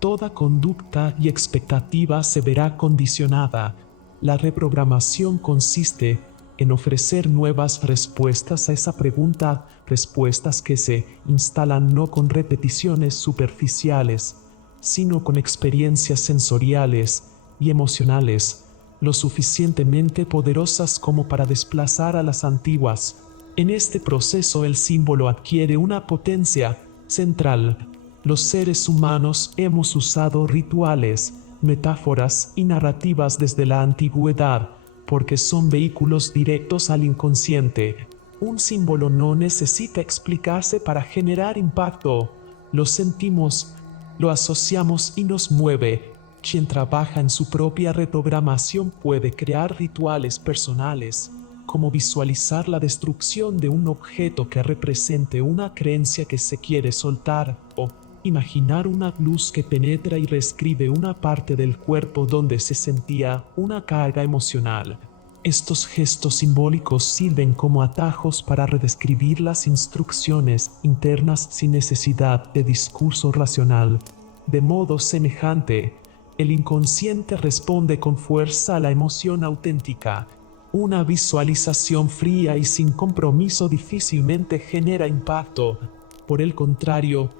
toda conducta y expectativa se verá condicionada. La reprogramación consiste en ofrecer nuevas respuestas a esa pregunta, respuestas que se instalan no con repeticiones superficiales, sino con experiencias sensoriales y emocionales lo suficientemente poderosas como para desplazar a las antiguas. En este proceso el símbolo adquiere una potencia central. Los seres humanos hemos usado rituales, metáforas y narrativas desde la antigüedad, porque son vehículos directos al inconsciente. Un símbolo no necesita explicarse para generar impacto. Lo sentimos, lo asociamos y nos mueve. Quien trabaja en su propia reprogramación puede crear rituales personales, como visualizar la destrucción de un objeto que represente una creencia que se quiere soltar, o imaginar una luz que penetra y reescribe una parte del cuerpo donde se sentía una carga emocional. Estos gestos simbólicos sirven como atajos para redescribir las instrucciones internas sin necesidad de discurso racional. De modo semejante, el inconsciente responde con fuerza a la emoción auténtica. Una visualización fría y sin compromiso difícilmente genera impacto. Por el contrario,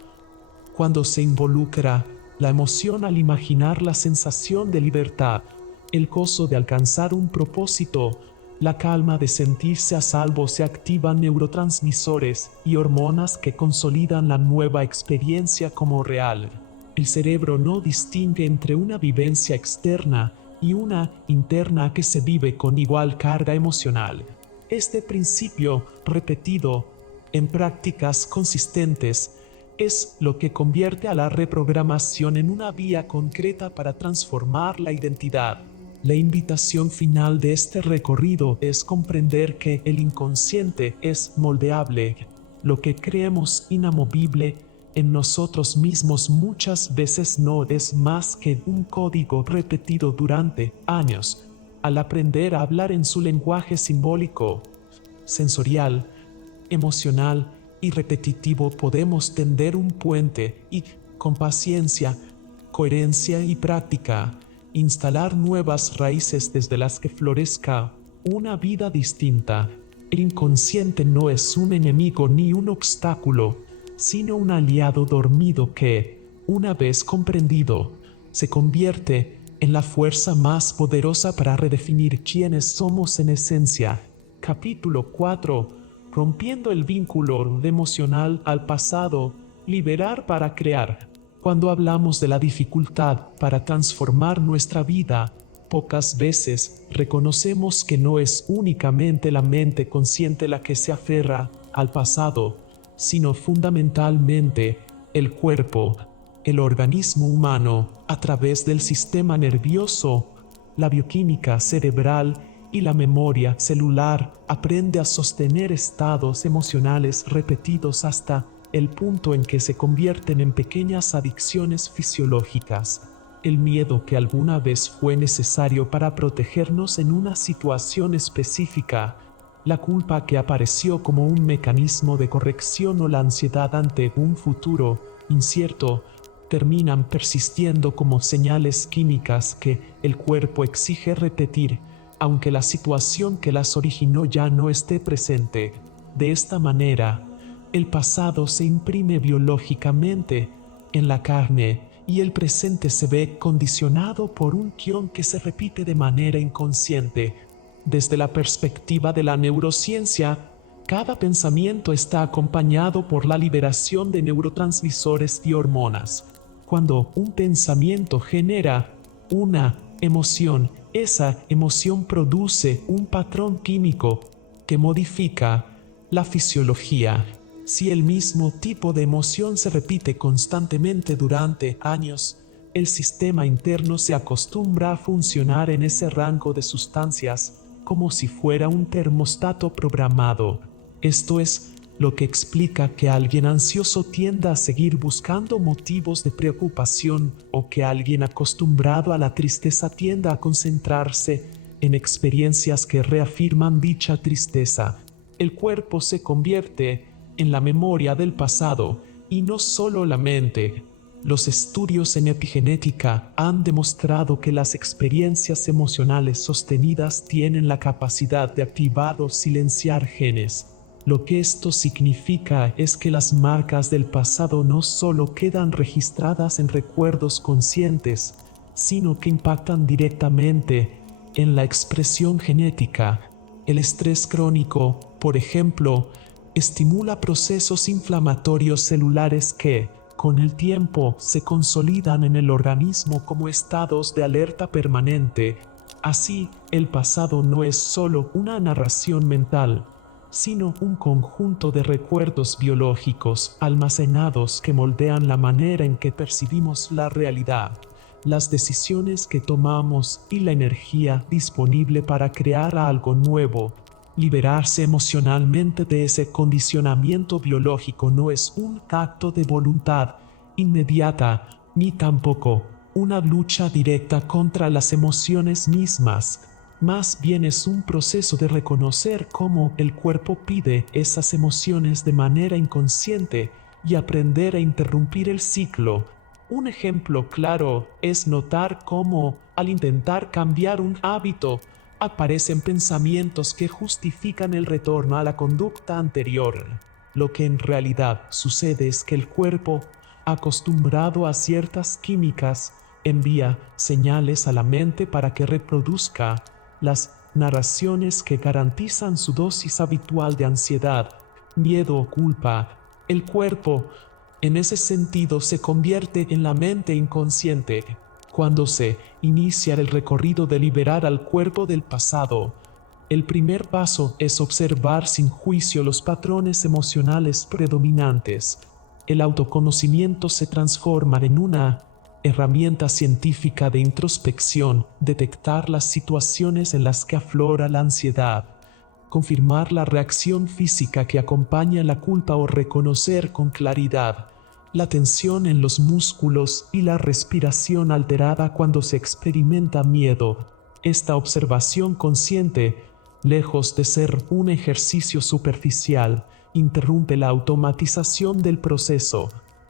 cuando se involucra la emoción al imaginar la sensación de libertad, el gozo de alcanzar un propósito, la calma de sentirse a salvo, se activan neurotransmisores y hormonas que consolidan la nueva experiencia como real. El cerebro no distingue entre una vivencia externa y una interna que se vive con igual carga emocional. Este principio, repetido en prácticas consistentes, es lo que convierte a la reprogramación en una vía concreta para transformar la identidad. La invitación final de este recorrido es comprender que el inconsciente es moldeable. Lo que creemos inamovible en nosotros mismos muchas veces no es más que un código repetido durante años. Al aprender a hablar en su lenguaje simbólico, sensorial, emocional y repetitivo, podemos tender un puente y, con paciencia, coherencia y práctica, instalar nuevas raíces desde las que florezca una vida distinta. El inconsciente no es un enemigo ni un obstáculo, sino un aliado dormido que, una vez comprendido, se convierte en la fuerza más poderosa para redefinir quiénes somos en esencia. Capítulo 4. Rompiendo el vínculo emocional al pasado, liberar para crear. Cuando hablamos de la dificultad para transformar nuestra vida, pocas veces reconocemos que no es únicamente la mente consciente la que se aferra al pasado, sino fundamentalmente el cuerpo, el organismo humano, a través del sistema nervioso, la bioquímica cerebral y la memoria celular, aprende a sostener estados emocionales repetidos hasta el punto en que se convierten en pequeñas adicciones fisiológicas. El miedo que alguna vez fue necesario para protegernos en una situación específica, la culpa que apareció como un mecanismo de corrección o la ansiedad ante un futuro incierto, terminan persistiendo como señales químicas que el cuerpo exige repetir, aunque la situación que las originó ya no esté presente. De esta manera, el pasado se imprime biológicamente en la carne y el presente se ve condicionado por un guión que se repite de manera inconsciente. Desde la perspectiva de la neurociencia, cada pensamiento está acompañado por la liberación de neurotransmisores y hormonas. Cuando un pensamiento genera una emoción, esa emoción produce un patrón químico que modifica la fisiología. Si el mismo tipo de emoción se repite constantemente durante años, el sistema interno se acostumbra a funcionar en ese rango de sustancias como si fuera un termostato programado. Esto es lo que explica que alguien ansioso tienda a seguir buscando motivos de preocupación o que alguien acostumbrado a la tristeza tienda a concentrarse en experiencias que reafirman dicha tristeza. El cuerpo se convierte en la memoria del pasado y no solo la mente. Los estudios en epigenética han demostrado que las experiencias emocionales sostenidas tienen la capacidad de activar o silenciar genes. Lo que esto significa es que las marcas del pasado no solo quedan registradas en recuerdos conscientes, sino que impactan directamente en la expresión genética. El estrés crónico, por ejemplo, estimula procesos inflamatorios celulares que, con el tiempo, se consolidan en el organismo como estados de alerta permanente. Así, el pasado no es solo una narración mental, sino un conjunto de recuerdos biológicos almacenados que moldean la manera en que percibimos la realidad, las decisiones que tomamos y la energía disponible para crear algo nuevo. Liberarse emocionalmente de ese condicionamiento biológico no es un acto de voluntad inmediata, ni tampoco una lucha directa contra las emociones mismas. Más bien es un proceso de reconocer cómo el cuerpo pide esas emociones de manera inconsciente y aprender a interrumpir el ciclo. Un ejemplo claro es notar cómo, al intentar cambiar un hábito, aparecen pensamientos que justifican el retorno a la conducta anterior. Lo que en realidad sucede es que el cuerpo, acostumbrado a ciertas químicas, envía señales a la mente para que reproduzca las narraciones que garantizan su dosis habitual de ansiedad, miedo o culpa. El cuerpo, en ese sentido, se convierte en la mente inconsciente. Cuando se inicia el recorrido de liberar al cuerpo del pasado, el primer paso es observar sin juicio los patrones emocionales predominantes. el autoconocimiento se transforma en una herramienta científica de introspección, detectar las situaciones en las que aflora la ansiedad, confirmar la reacción física que acompaña la culpa o reconocer con claridad la tensión en los músculos y la respiración alterada cuando se experimenta miedo. Esta observación consciente, lejos de ser un ejercicio superficial, interrumpe la automatización del proceso.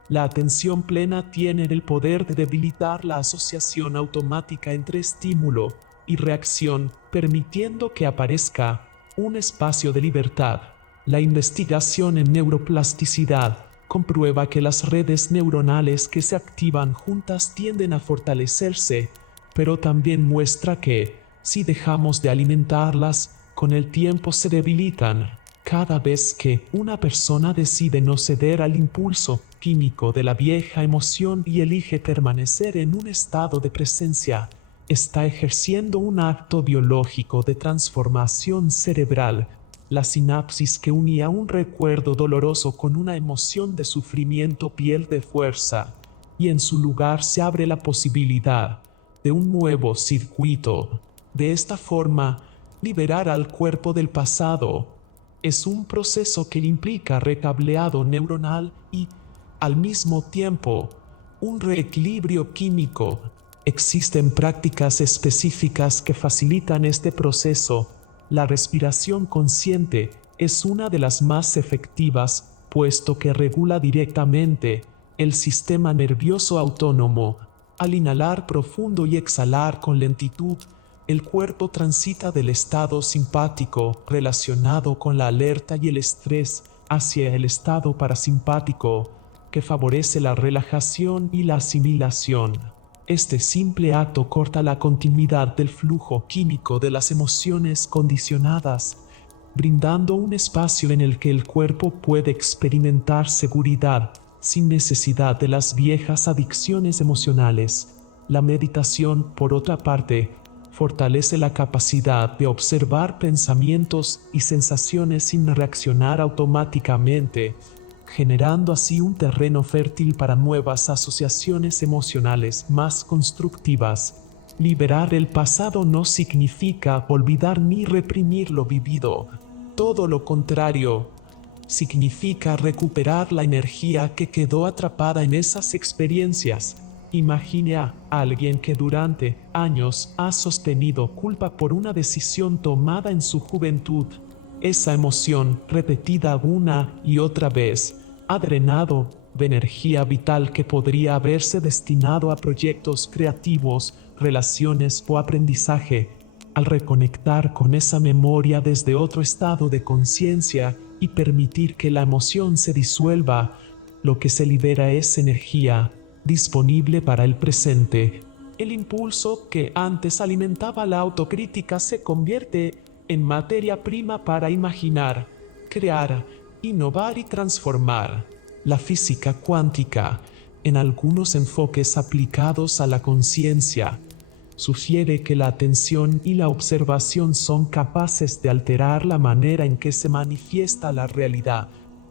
La atención plena tiene el poder de debilitar la asociación automática entre estímulo y reacción, permitiendo que aparezca un espacio de libertad. La investigación en neuroplasticidad comprueba que las redes neuronales que se activan juntas tienden a fortalecerse, pero también muestra que, si dejamos de alimentarlas, con el tiempo se debilitan. Cada vez que una persona decide no ceder al impulso químico de la vieja emoción y elige permanecer en un estado de presencia, está ejerciendo un acto biológico de transformación cerebral. La sinapsis que unía un recuerdo doloroso con una emoción de sufrimiento pierde fuerza, y en su lugar se abre la posibilidad de un nuevo circuito. De esta forma, liberar al cuerpo del pasado es un proceso que implica recableado neuronal y, al mismo tiempo, un reequilibrio químico. Existen prácticas específicas que facilitan este proceso. La respiración consciente es una de las más efectivas, puesto que regula directamente el sistema nervioso autónomo. Al inhalar profundo y exhalar con lentitud, el cuerpo transita del estado simpático, relacionado con la alerta y el estrés, hacia el estado parasimpático, que favorece la relajación y la asimilación. Este simple acto corta la continuidad del flujo químico de las emociones condicionadas, brindando un espacio en el que el cuerpo puede experimentar seguridad sin necesidad de las viejas adicciones emocionales. La meditación, por otra parte, fortalece la capacidad de observar pensamientos y sensaciones sin reaccionar automáticamente, generando así un terreno fértil para nuevas asociaciones emocionales más constructivas. Liberar el pasado no significa olvidar ni reprimir lo vivido. Todo lo contrario, significa recuperar la energía que quedó atrapada en esas experiencias. Imagine a alguien que durante años ha sostenido culpa por una decisión tomada en su juventud. Esa emoción, repetida una y otra vez, ha drenado de energía vital que podría haberse destinado a proyectos creativos, relaciones o aprendizaje. Al reconectar con esa memoria desde otro estado de conciencia y permitir que la emoción se disuelva, lo que se libera es energía disponible para el presente. El impulso que antes alimentaba la autocrítica se convierte en materia prima para imaginar, crear, innovar y transformar. La física cuántica, en algunos enfoques aplicados a la conciencia, sugiere que la atención y la observación son capaces de alterar la manera en que se manifiesta la realidad,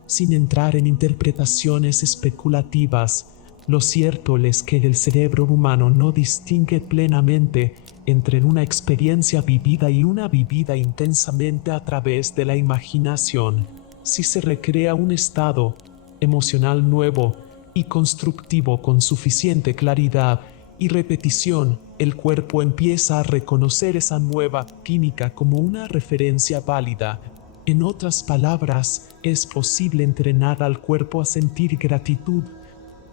sin entrar en interpretaciones especulativas. Lo cierto es que el cerebro humano no distingue plenamente entre una experiencia vivida y una vivida intensamente a través de la imaginación. Si se recrea un estado emocional nuevo y constructivo con suficiente claridad y repetición, el cuerpo empieza a reconocer esa nueva química como una referencia válida. En otras palabras, es posible entrenar al cuerpo a sentir gratitud,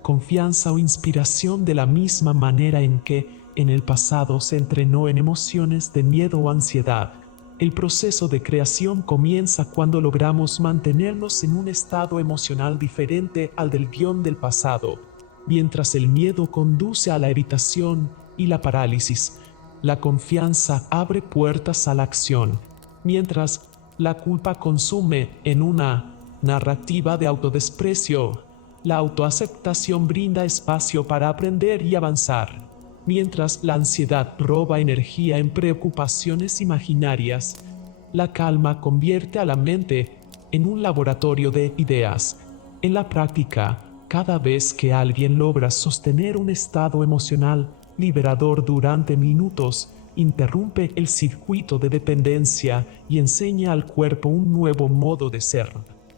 confianza o inspiración de la misma manera en que en el pasado se entrenó en emociones de miedo o ansiedad. El proceso de creación comienza cuando logramos mantenernos en un estado emocional diferente al del guión del pasado. Mientras el miedo conduce a la evitación y la parálisis, la confianza abre puertas a la acción. Mientras la culpa consume en una narrativa de autodesprecio, la autoaceptación brinda espacio para aprender y avanzar. Mientras la ansiedad roba energía en preocupaciones imaginarias, la calma convierte a la mente en un laboratorio de ideas. En la práctica, Cada vez que alguien logra sostener un estado emocional liberador durante minutos, interrumpe el circuito de dependencia y enseña al cuerpo un nuevo modo de ser.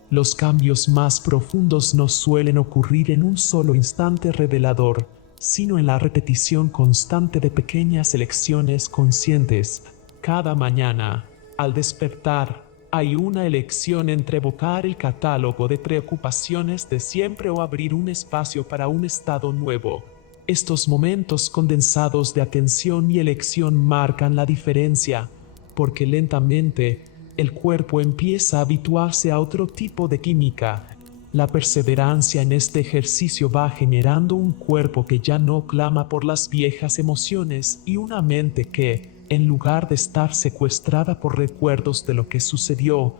Los cambios más profundos no suelen ocurrir en un solo instante revelador, sino en la repetición constante de pequeñas elecciones conscientes. Cada mañana, al despertar, hay una elección entre evocar el catálogo de preocupaciones de siempre o abrir un espacio para un estado nuevo. Estos momentos condensados de atención y elección marcan la diferencia, porque lentamente el cuerpo empieza a habituarse a otro tipo de química. La perseverancia en este ejercicio va generando un cuerpo que ya no clama por las viejas emociones y una mente que, en lugar de estar secuestrada por recuerdos de lo que sucedió,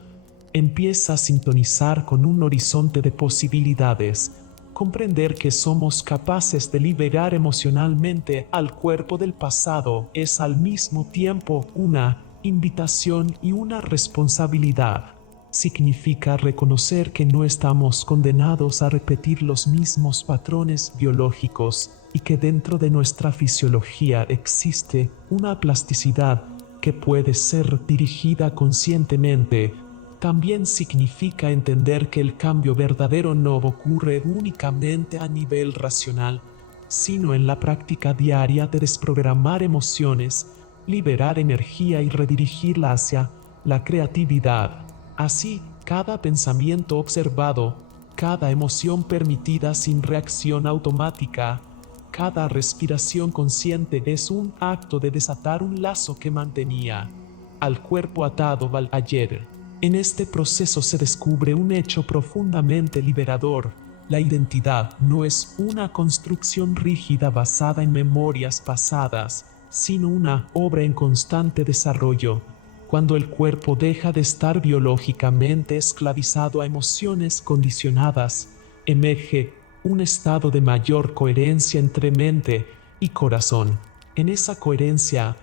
empieza a sintonizar con un horizonte de posibilidades. Comprender que somos capaces de liberar emocionalmente al cuerpo del pasado es al mismo tiempo una invitación y una responsabilidad. Significa reconocer que no estamos condenados a repetir los mismos patrones biológicos y que dentro de nuestra fisiología existe una plasticidad que puede ser dirigida conscientemente. También significa entender que el cambio verdadero no ocurre únicamente a nivel racional, sino en la práctica diaria de desprogramar emociones, liberar energía y redirigirla hacia la creatividad. Así, cada pensamiento observado, cada emoción permitida sin reacción automática, cada respiración consciente es un acto de desatar un lazo que mantenía al cuerpo atado al ayer. En este proceso se descubre un hecho profundamente liberador. La identidad no es una construcción rígida basada en memorias pasadas, sino una obra en constante desarrollo. Cuando el cuerpo deja de estar biológicamente esclavizado a emociones condicionadas, emerge un estado de mayor coherencia entre mente y corazón. En esa coherencia,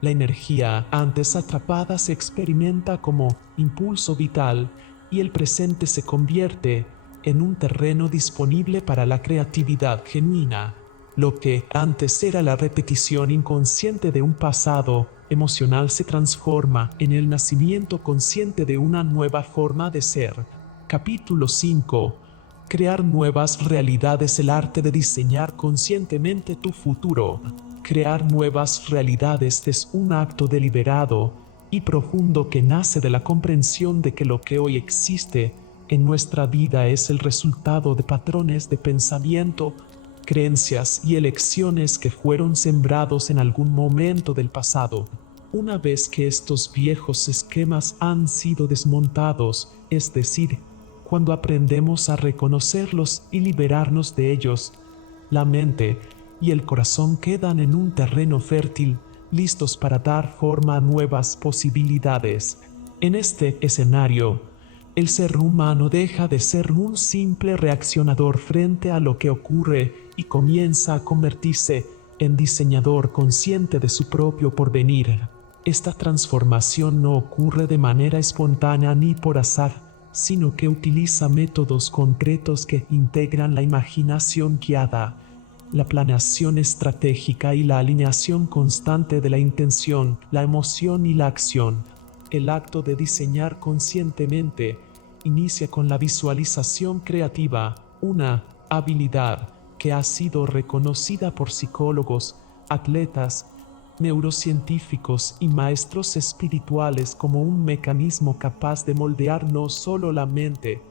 la energía antes atrapada se experimenta como impulso vital y el presente se convierte en un terreno disponible para la creatividad genuina. Lo que antes era la repetición inconsciente de un pasado emocional se transforma en el nacimiento consciente de una nueva forma de ser. Capítulo 5. Crear nuevas realidades. El arte de diseñar conscientemente tu futuro. Crear nuevas realidades es un acto deliberado y profundo que nace de la comprensión de que lo que hoy existe en nuestra vida es el resultado de patrones de pensamiento, creencias y elecciones que fueron sembrados en algún momento del pasado. Una vez que estos viejos esquemas han sido desmontados, es decir, cuando aprendemos a reconocerlos y liberarnos de ellos, la mente y el corazón quedan en un terreno fértil, listos para dar forma a nuevas posibilidades. En este escenario, el ser humano deja de ser un simple reaccionador frente a lo que ocurre y comienza a convertirse en diseñador consciente de su propio porvenir. Esta transformación no ocurre de manera espontánea ni por azar, sino que utiliza métodos concretos que integran la imaginación guiada, la planeación estratégica y la alineación constante de la intención, la emoción y la acción. El acto de diseñar conscientemente inicia con la visualización creativa, una habilidad que ha sido reconocida por psicólogos, atletas, neurocientíficos y maestros espirituales como un mecanismo capaz de moldear no solo la mente,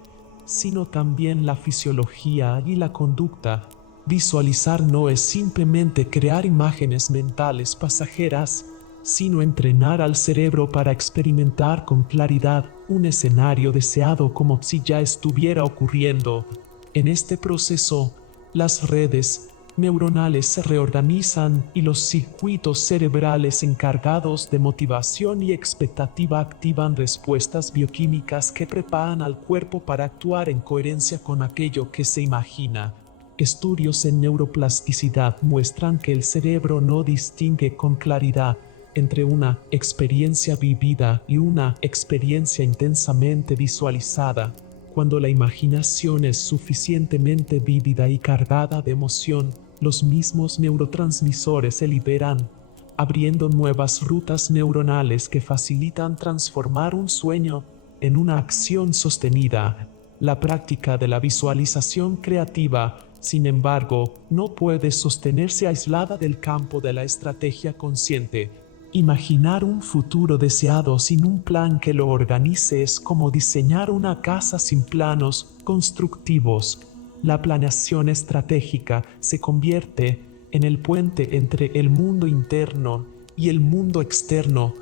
sino también la fisiología y la conducta. Visualizar no es simplemente crear imágenes mentales pasajeras, sino entrenar al cerebro para experimentar con claridad un escenario deseado como si ya estuviera ocurriendo. En este proceso, las redes neuronales se reorganizan y los circuitos cerebrales encargados de motivación y expectativa activan respuestas bioquímicas que preparan al cuerpo para actuar en coherencia con aquello que se imagina. Estudios en neuroplasticidad muestran que el cerebro no distingue con claridad entre una experiencia vivida y una experiencia intensamente visualizada. Cuando la imaginación es suficientemente vívida y cargada de emoción, los mismos neurotransmisores se liberan, abriendo nuevas rutas neuronales que facilitan transformar un sueño en una acción sostenida. La práctica de la visualización creativa, sin embargo, no puede sostenerse aislada del campo de la estrategia consciente. Imaginar un futuro deseado sin un plan que lo organice es como diseñar una casa sin planos constructivos. La planeación estratégica se convierte en el puente entre el mundo interno y el mundo externo,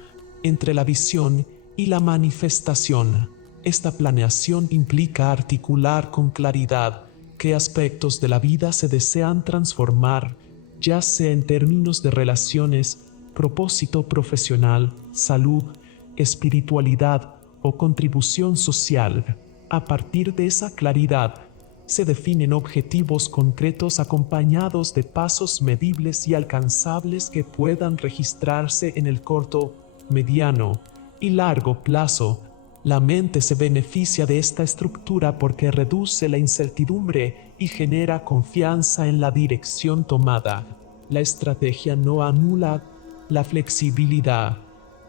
entre la visión y la manifestación. Esta planeación implica articular con claridad qué aspectos de la vida se desean transformar, ya sea en términos de relaciones, propósito profesional, salud, espiritualidad o contribución social. A partir de esa claridad, se definen objetivos concretos acompañados de pasos medibles y alcanzables que puedan registrarse en el corto, mediano y largo plazo. La mente se beneficia de esta estructura porque reduce la incertidumbre y genera confianza en la dirección tomada. La estrategia no anula la flexibilidad,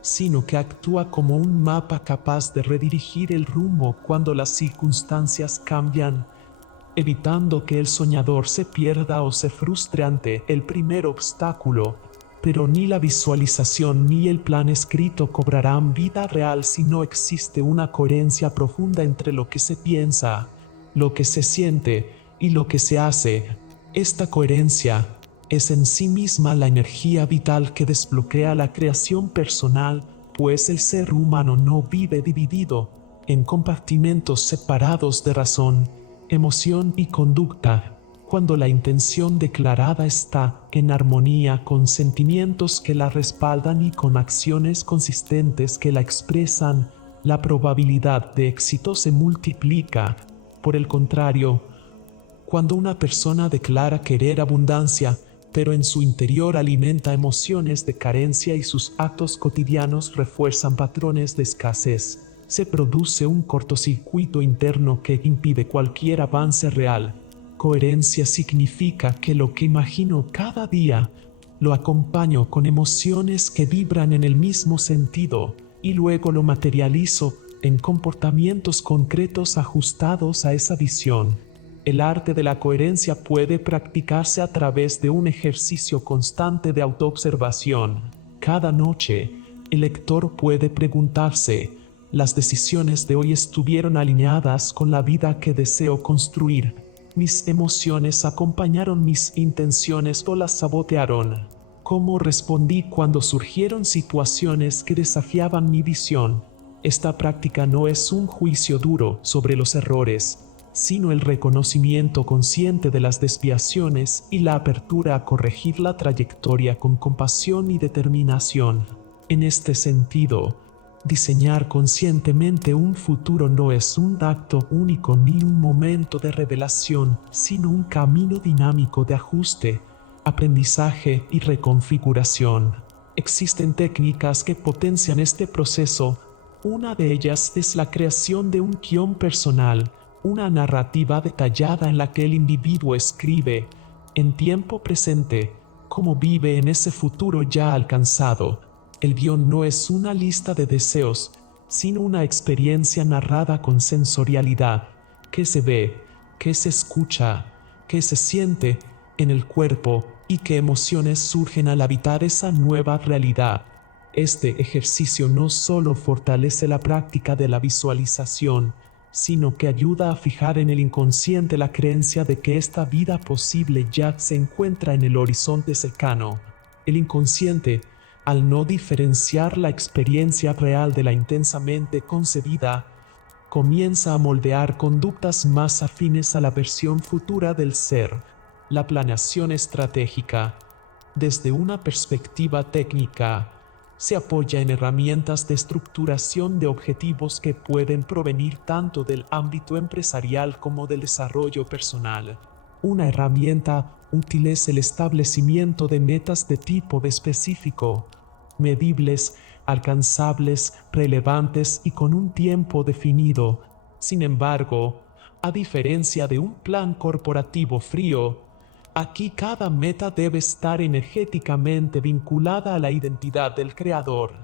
sino que actúa como un mapa capaz de redirigir el rumbo cuando las circunstancias cambian, evitando que el soñador se pierda o se frustre ante el primer obstáculo. Pero ni la visualización ni el plan escrito cobrarán vida real si no existe una coherencia profunda entre lo que se piensa, lo que se siente y lo que se hace. Esta coherencia es en sí misma la energía vital que desbloquea la creación personal, pues el ser humano no vive dividido en compartimentos separados de razón, emoción y conducta. Cuando la intención declarada está en armonía con sentimientos que la respaldan y con acciones consistentes que la expresan, la probabilidad de éxito se multiplica. Por el contrario, cuando una persona declara querer abundancia, pero en su interior alimenta emociones de carencia y sus actos cotidianos refuerzan patrones de escasez, se produce un cortocircuito interno que impide cualquier avance real. Coherencia significa que lo que imagino cada día lo acompaño con emociones que vibran en el mismo sentido y luego lo materializo en comportamientos concretos ajustados a esa visión. El arte de la coherencia puede practicarse a través de un ejercicio constante de autoobservación. Cada noche, el lector puede preguntarse: ¿las decisiones de hoy estuvieron alineadas con la vida que deseo construir? ¿Mis emociones acompañaron mis intenciones o las sabotearon? ¿Cómo respondí cuando surgieron situaciones que desafiaban mi visión? Esta práctica no es un juicio duro sobre los errores, sino el reconocimiento consciente de las desviaciones y la apertura a corregir la trayectoria con compasión y determinación. En este sentido, diseñar conscientemente un futuro no es un acto único ni un momento de revelación, sino un camino dinámico de ajuste, aprendizaje y reconfiguración. Existen técnicas que potencian este proceso. Una de ellas es la creación de un guión personal, una narrativa detallada en la que el individuo escribe, en tiempo presente, cómo vive en ese futuro ya alcanzado. El guión no es una lista de deseos, sino una experiencia narrada con sensorialidad, que se ve, que se escucha, que se siente en el cuerpo y qué emociones surgen al habitar esa nueva realidad. Este ejercicio no solo fortalece la práctica de la visualización, sino que ayuda a fijar en el inconsciente la creencia de que esta vida posible ya se encuentra en el horizonte cercano. El inconsciente, al no diferenciar la experiencia real de la intensamente concebida, comienza a moldear conductas más afines a la versión futura del ser. La planeación estratégica, desde una perspectiva técnica, se apoya en herramientas de estructuración de objetivos que pueden provenir tanto del ámbito empresarial como del desarrollo personal. Una herramienta útil es el establecimiento de metas de tipo específico, medibles, alcanzables, relevantes y con un tiempo definido. Sin embargo, a diferencia de un plan corporativo frío, aquí cada meta debe estar energéticamente vinculada a la identidad del creador.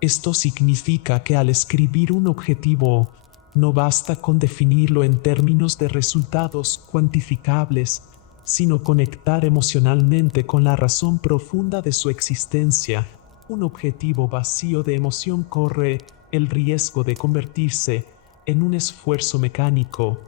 Esto significa que al escribir un objetivo, no basta con definirlo en términos de resultados cuantificables, sino conectar emocionalmente con la razón profunda de su existencia. Un objetivo vacío de emoción corre el riesgo de convertirse en un esfuerzo mecánico.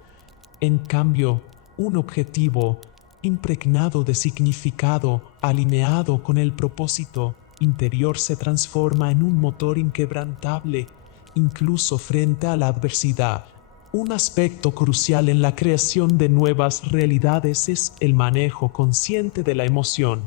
En cambio, un objetivo impregnado de significado, alineado con el propósito interior, se transforma en un motor inquebrantable, incluso frente a la adversidad. Un aspecto crucial en la creación de nuevas realidades es el manejo consciente de la emoción.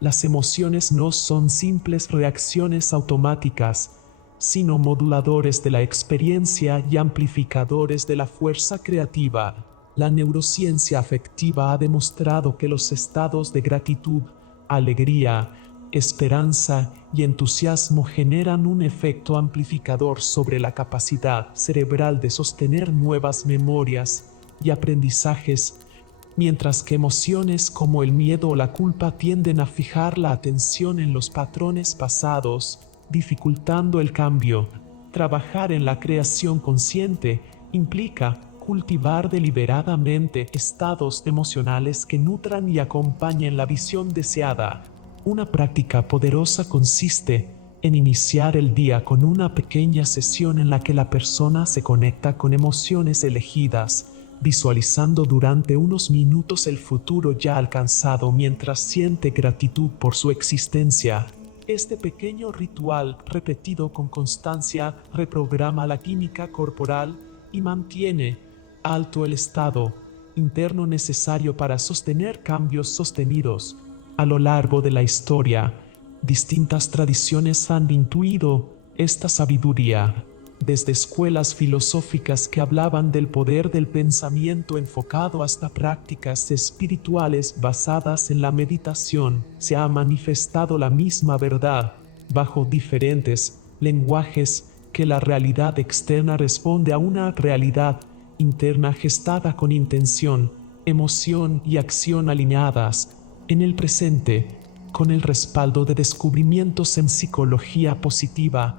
Las emociones no son simples reacciones automáticas, sino moduladores de la experiencia y amplificadores de la fuerza creativa. La neurociencia afectiva ha demostrado que los estados de gratitud, alegría, esperanza y entusiasmo generan un efecto amplificador sobre la capacidad cerebral de sostener nuevas memorias y aprendizajes, mientras que emociones como el miedo o la culpa tienden a fijar la atención en los patrones pasados, dificultando el cambio. Trabajar en la creación consciente implica cultivar deliberadamente estados emocionales que nutran y acompañen la visión deseada. Una práctica poderosa consiste en iniciar el día con una pequeña sesión en la que la persona se conecta con emociones elegidas, visualizando durante unos minutos el futuro ya alcanzado mientras siente gratitud por su existencia. Este pequeño ritual, repetido con constancia, reprograma la química corporal y mantiene alto el estado interno necesario para sostener cambios sostenidos. A lo largo de la historia, distintas tradiciones han intuido esta sabiduría, desde escuelas filosóficas que hablaban del poder del pensamiento enfocado hasta prácticas espirituales basadas en la meditación. Se ha manifestado la misma verdad, bajo diferentes lenguajes, que la realidad externa responde a una realidad interna gestada con intención, emoción y acción alineadas. En el presente, con el respaldo de descubrimientos en psicología positiva,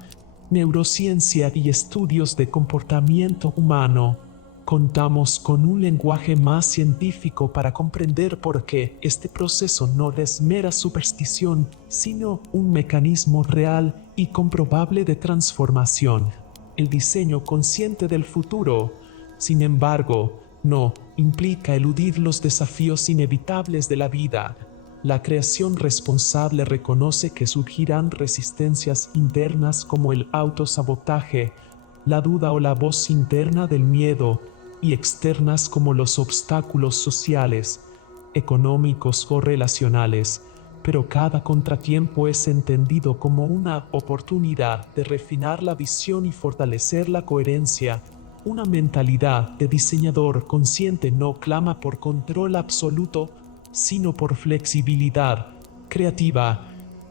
neurociencia y estudios de comportamiento humano, contamos con un lenguaje más científico para comprender por qué este proceso no es mera superstición, sino un mecanismo real y comprobable de transformación. El diseño consciente del futuro, sin embargo, no implica eludir los desafíos inevitables de la vida. La creación responsable reconoce que surgirán resistencias internas como el autosabotaje, la duda o la voz interna del miedo, y externas como los obstáculos sociales, económicos o relacionales, pero cada contratiempo es entendido como una oportunidad de refinar la visión y fortalecer la coherencia. Una mentalidad de diseñador consciente no clama por control absoluto, sino por flexibilidad creativa,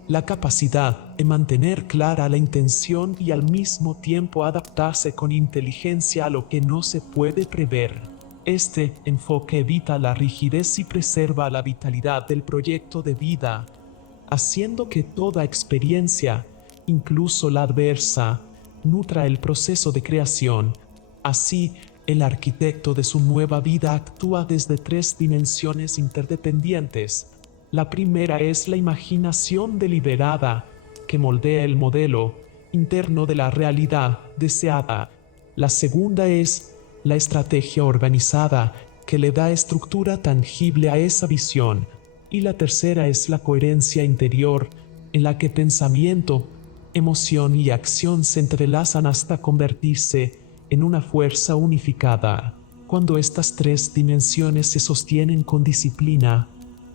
la capacidad de mantener clara la intención y al mismo tiempo adaptarse con inteligencia a lo que no se puede prever. Este enfoque evita la rigidez y preserva la vitalidad del proyecto de vida, haciendo que toda experiencia, incluso la adversa, nutra el proceso de creación. Así, el arquitecto de su nueva vida actúa desde tres dimensiones interdependientes. La primera es la imaginación deliberada, que moldea el modelo interno de la realidad deseada. La segunda es la estrategia organizada, que le da estructura tangible a esa visión. Y la tercera es la coherencia interior, en la que pensamiento, emoción y acción se entrelazan hasta convertirse en una fuerza unificada. Cuando estas tres dimensiones se sostienen con disciplina,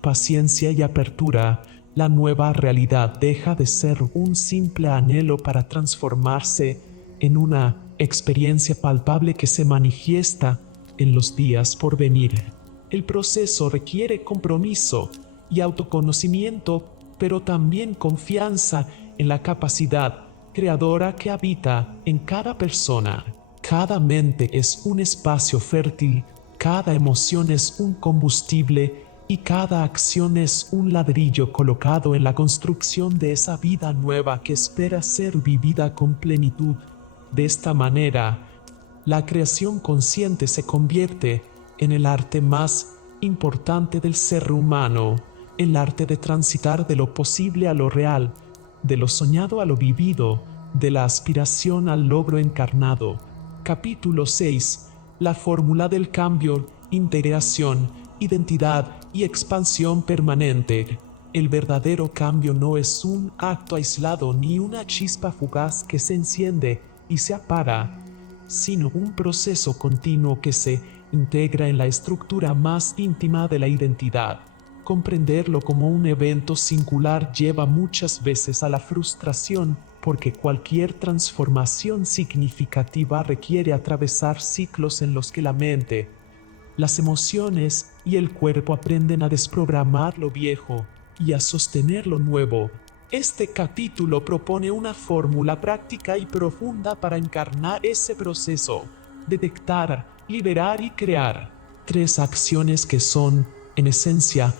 paciencia y apertura, la nueva realidad deja de ser un simple anhelo para transformarse en una experiencia palpable que se manifiesta en los días por venir. El proceso requiere compromiso y autoconocimiento, pero también confianza en la capacidad creadora que habita en cada persona. Cada mente es un espacio fértil, cada emoción es un combustible y cada acción es un ladrillo colocado en la construcción de esa vida nueva que espera ser vivida con plenitud. De esta manera, la creación consciente se convierte en el arte más importante del ser humano, el arte de transitar de lo posible a lo real, de lo soñado a lo vivido, de la aspiración al logro encarnado. Capítulo 6. La fórmula del cambio, integración, identidad y expansión permanente. El verdadero cambio no es un acto aislado ni una chispa fugaz que se enciende y se apaga, sino un proceso continuo que se integra en la estructura más íntima de la identidad. Comprenderlo como un evento singular lleva muchas veces a la frustración, porque cualquier transformación significativa requiere atravesar ciclos en los que la mente, las emociones y el cuerpo aprenden a desprogramar lo viejo y a sostener lo nuevo. Este capítulo propone una fórmula práctica y profunda para encarnar ese proceso: detectar, liberar y crear. Tres acciones que son, en esencia,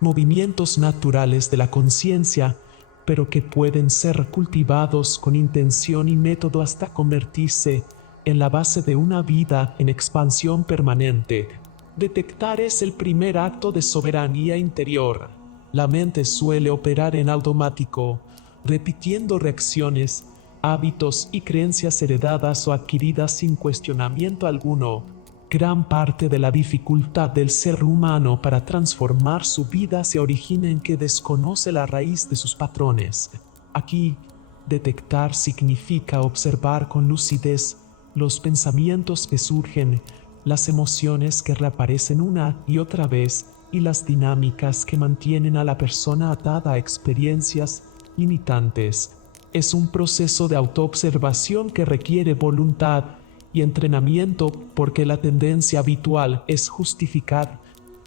movimientos naturales de la conciencia, pero que pueden ser cultivados con intención y método hasta convertirse en la base de una vida en expansión permanente. Detectar es el primer acto de soberanía interior. La mente suele operar en automático, repitiendo reacciones, hábitos y creencias heredadas o adquiridas sin cuestionamiento alguno. Gran parte de la dificultad del ser humano para transformar su vida se origina en que desconoce la raíz de sus patrones. Aquí, detectar significa observar con lucidez los pensamientos que surgen, las emociones que reaparecen una y otra vez y las dinámicas que mantienen a la persona atada a experiencias limitantes. Es un proceso de autoobservación que requiere voluntad y entrenamiento, porque la tendencia habitual es justificar,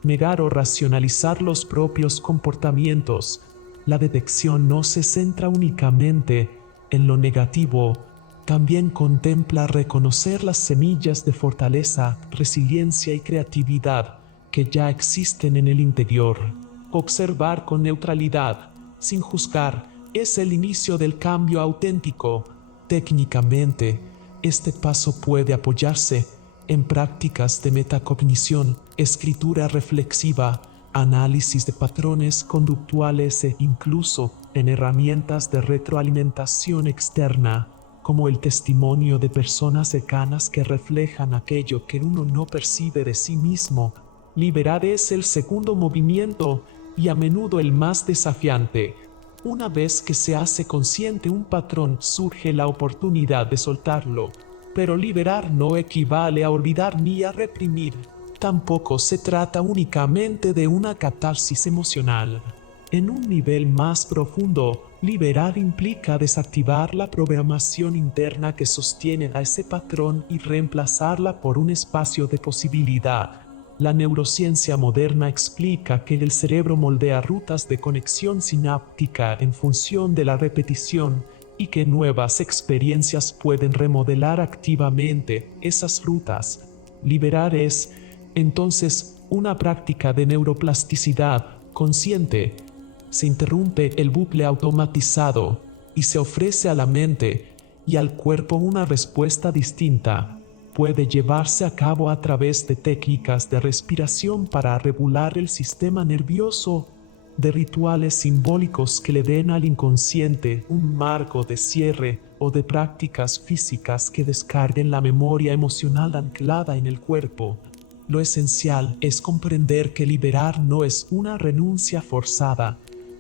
negar o racionalizar los propios comportamientos. La detección no se centra únicamente en lo negativo, también contempla reconocer las semillas de fortaleza, resiliencia y creatividad que ya existen en el interior. Observar con neutralidad, sin juzgar, es el inicio del cambio auténtico. Técnicamente, este paso puede apoyarse en prácticas de metacognición, escritura reflexiva, análisis de patrones conductuales e incluso en herramientas de retroalimentación externa, como el testimonio de personas cercanas que reflejan aquello que uno no percibe de sí mismo. Liberar es el segundo movimiento y a menudo el más desafiante. Una vez que se hace consciente un patrón, surge la oportunidad de soltarlo. Pero liberar no equivale a olvidar ni a reprimir. Tampoco se trata únicamente de una catarsis emocional. En un nivel más profundo, liberar implica desactivar la programación interna que sostiene a ese patrón y reemplazarla por un espacio de posibilidad. La neurociencia moderna explica que el cerebro moldea rutas de conexión sináptica en función de la repetición y que nuevas experiencias pueden remodelar activamente esas rutas. Liberar es, entonces, una práctica de neuroplasticidad consciente. Se interrumpe el bucle automatizado y se ofrece a la mente y al cuerpo una respuesta distinta. Puede llevarse a cabo a través de técnicas de respiración para regular el sistema nervioso, de rituales simbólicos que le den al inconsciente un marco de cierre o de prácticas físicas que descarguen la memoria emocional anclada en el cuerpo. Lo esencial es comprender que liberar no es una renuncia forzada,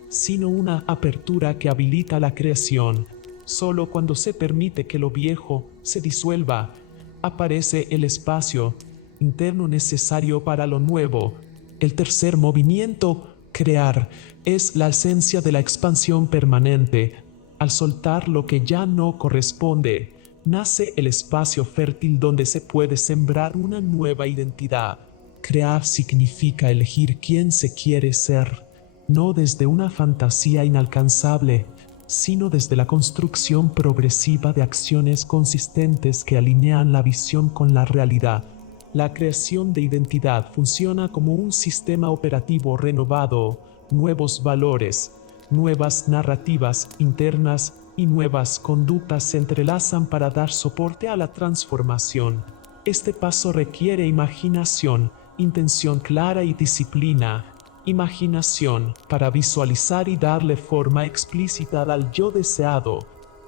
sino una apertura que habilita la creación. Solo cuando se permite que lo viejo se disuelva, aparece el espacio interno necesario para lo nuevo. El tercer movimiento, crear, es la esencia de la expansión permanente. Al soltar lo que ya no corresponde, nace el espacio fértil donde se puede sembrar una nueva identidad. Crear significa elegir quién se quiere ser, no desde una fantasía inalcanzable, sino desde la construcción progresiva de acciones consistentes que alinean la visión con la realidad. La creación de identidad funciona como un sistema operativo renovado, nuevos valores, nuevas narrativas internas y nuevas conductas se entrelazan para dar soporte a la transformación. Este paso requiere imaginación, intención clara y disciplina. Imaginación para visualizar y darle forma explícita al yo deseado.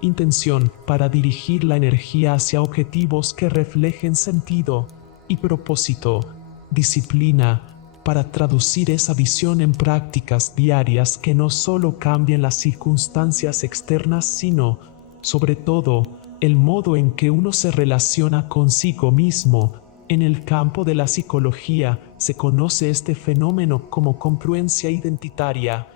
Intención para dirigir la energía hacia objetivos que reflejen sentido y propósito. Disciplina para traducir esa visión en prácticas diarias que no solo cambien las circunstancias externas, sino, sobre todo, el modo en que uno se relaciona consigo mismo. En el campo de la psicología se conoce este fenómeno como congruencia identitaria,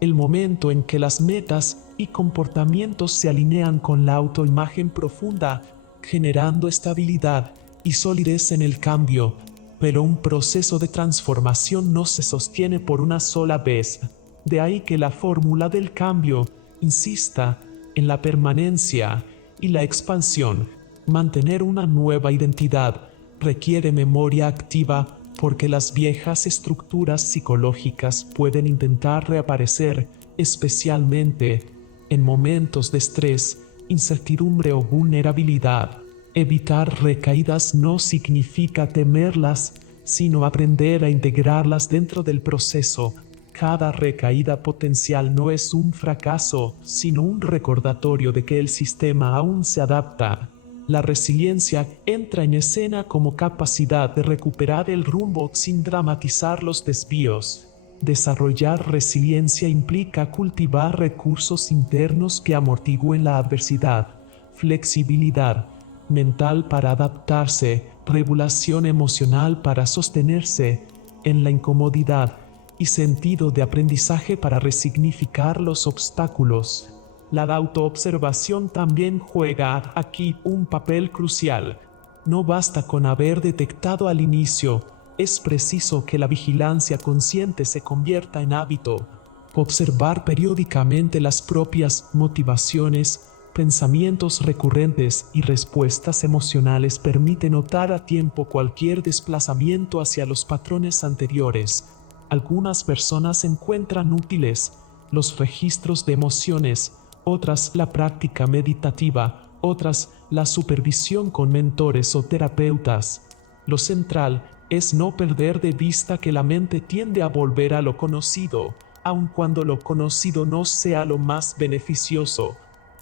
el momento en que las metas y comportamientos se alinean con la autoimagen profunda, generando estabilidad y solidez en el cambio. Pero un proceso de transformación no se sostiene por una sola vez. De ahí que la fórmula del cambio insista en la permanencia y la expansión. Mantener una nueva identidad requiere memoria activa porque las viejas estructuras psicológicas pueden intentar reaparecer, especialmente en momentos de estrés, incertidumbre o vulnerabilidad. Evitar recaídas no significa temerlas, sino aprender a integrarlas dentro del proceso. Cada recaída potencial no es un fracaso, sino un recordatorio de que el sistema aún se adapta. La resiliencia entra en escena como capacidad de recuperar el rumbo sin dramatizar los desvíos. Desarrollar resiliencia implica cultivar recursos internos que amortigüen la adversidad, flexibilidad mental para adaptarse, regulación emocional para sostenerse en la incomodidad y sentido de aprendizaje para resignificar los obstáculos. La autoobservación también juega aquí un papel crucial. No basta con haber detectado al inicio, es preciso que la vigilancia consciente se convierta en hábito. Observar periódicamente las propias motivaciones, pensamientos recurrentes y respuestas emocionales permite notar a tiempo cualquier desplazamiento hacia los patrones anteriores. Algunas personas encuentran útiles los registros de emociones, otras la práctica meditativa, otras la supervisión con mentores o terapeutas. Lo central es no perder de vista que la mente tiende a volver a lo conocido, aun cuando lo conocido no sea lo más beneficioso.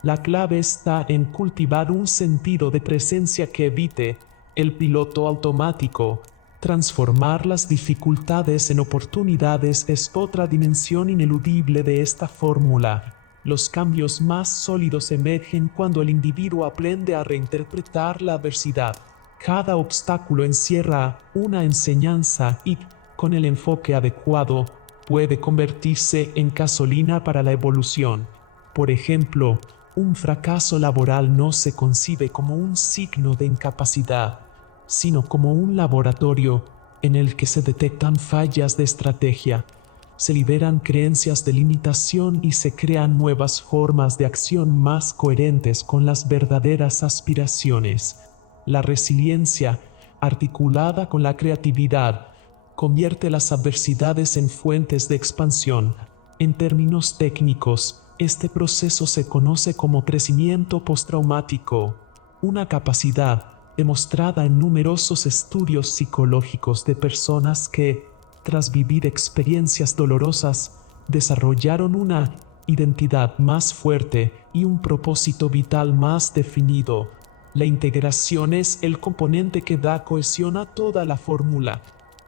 La clave está en cultivar un sentido de presencia que evite el piloto automático. Transformar las dificultades en oportunidades es otra dimensión ineludible de esta fórmula. Los cambios más sólidos emergen cuando el individuo aprende a reinterpretar la adversidad. Cada obstáculo encierra una enseñanza y, con el enfoque adecuado, puede convertirse en gasolina para la evolución. Por ejemplo, un fracaso laboral no se concibe como un signo de incapacidad, sino como un laboratorio en el que se detectan fallas de estrategia, se liberan creencias de limitación y se crean nuevas formas de acción más coherentes con las verdaderas aspiraciones. La resiliencia, articulada con la creatividad, convierte las adversidades en fuentes de expansión. En términos técnicos, este proceso se conoce como crecimiento postraumático, una capacidad demostrada en numerosos estudios psicológicos de personas que, tras vivir experiencias dolorosas, desarrollaron una identidad más fuerte y un propósito vital más definido. La integración es el componente que da cohesión a toda la fórmula.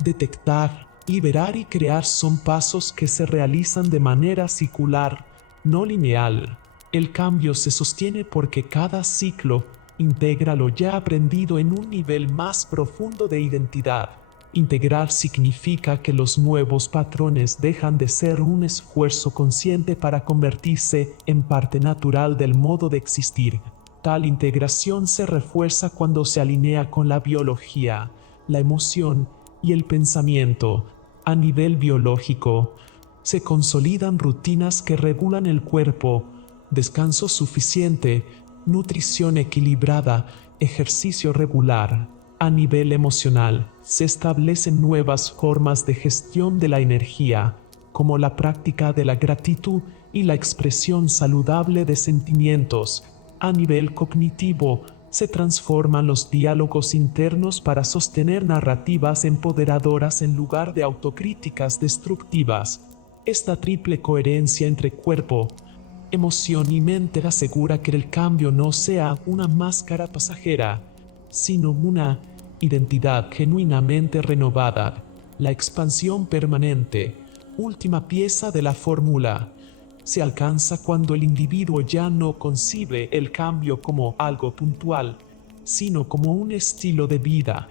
Detectar, liberar y crear son pasos que se realizan de manera circular, no lineal. El cambio se sostiene porque cada ciclo integra lo ya aprendido en un nivel más profundo de identidad. Integrar significa que los nuevos patrones dejan de ser un esfuerzo consciente para convertirse en parte natural del modo de existir. Tal integración se refuerza cuando se alinea con la biología, la emoción y el pensamiento. A nivel biológico, se consolidan rutinas que regulan el cuerpo, descanso suficiente, nutrición equilibrada, ejercicio regular. A nivel emocional, se establecen nuevas formas de gestión de la energía, como la práctica de la gratitud y la expresión saludable de sentimientos. A nivel cognitivo, se transforman los diálogos internos para sostener narrativas empoderadoras en lugar de autocríticas destructivas. Esta triple coherencia entre cuerpo, emoción y mente asegura que el cambio no sea una máscara pasajera, sino una identidad genuinamente renovada. La expansión permanente, última pieza de la fórmula, se alcanza cuando el individuo ya no concibe el cambio como algo puntual, sino como un estilo de vida.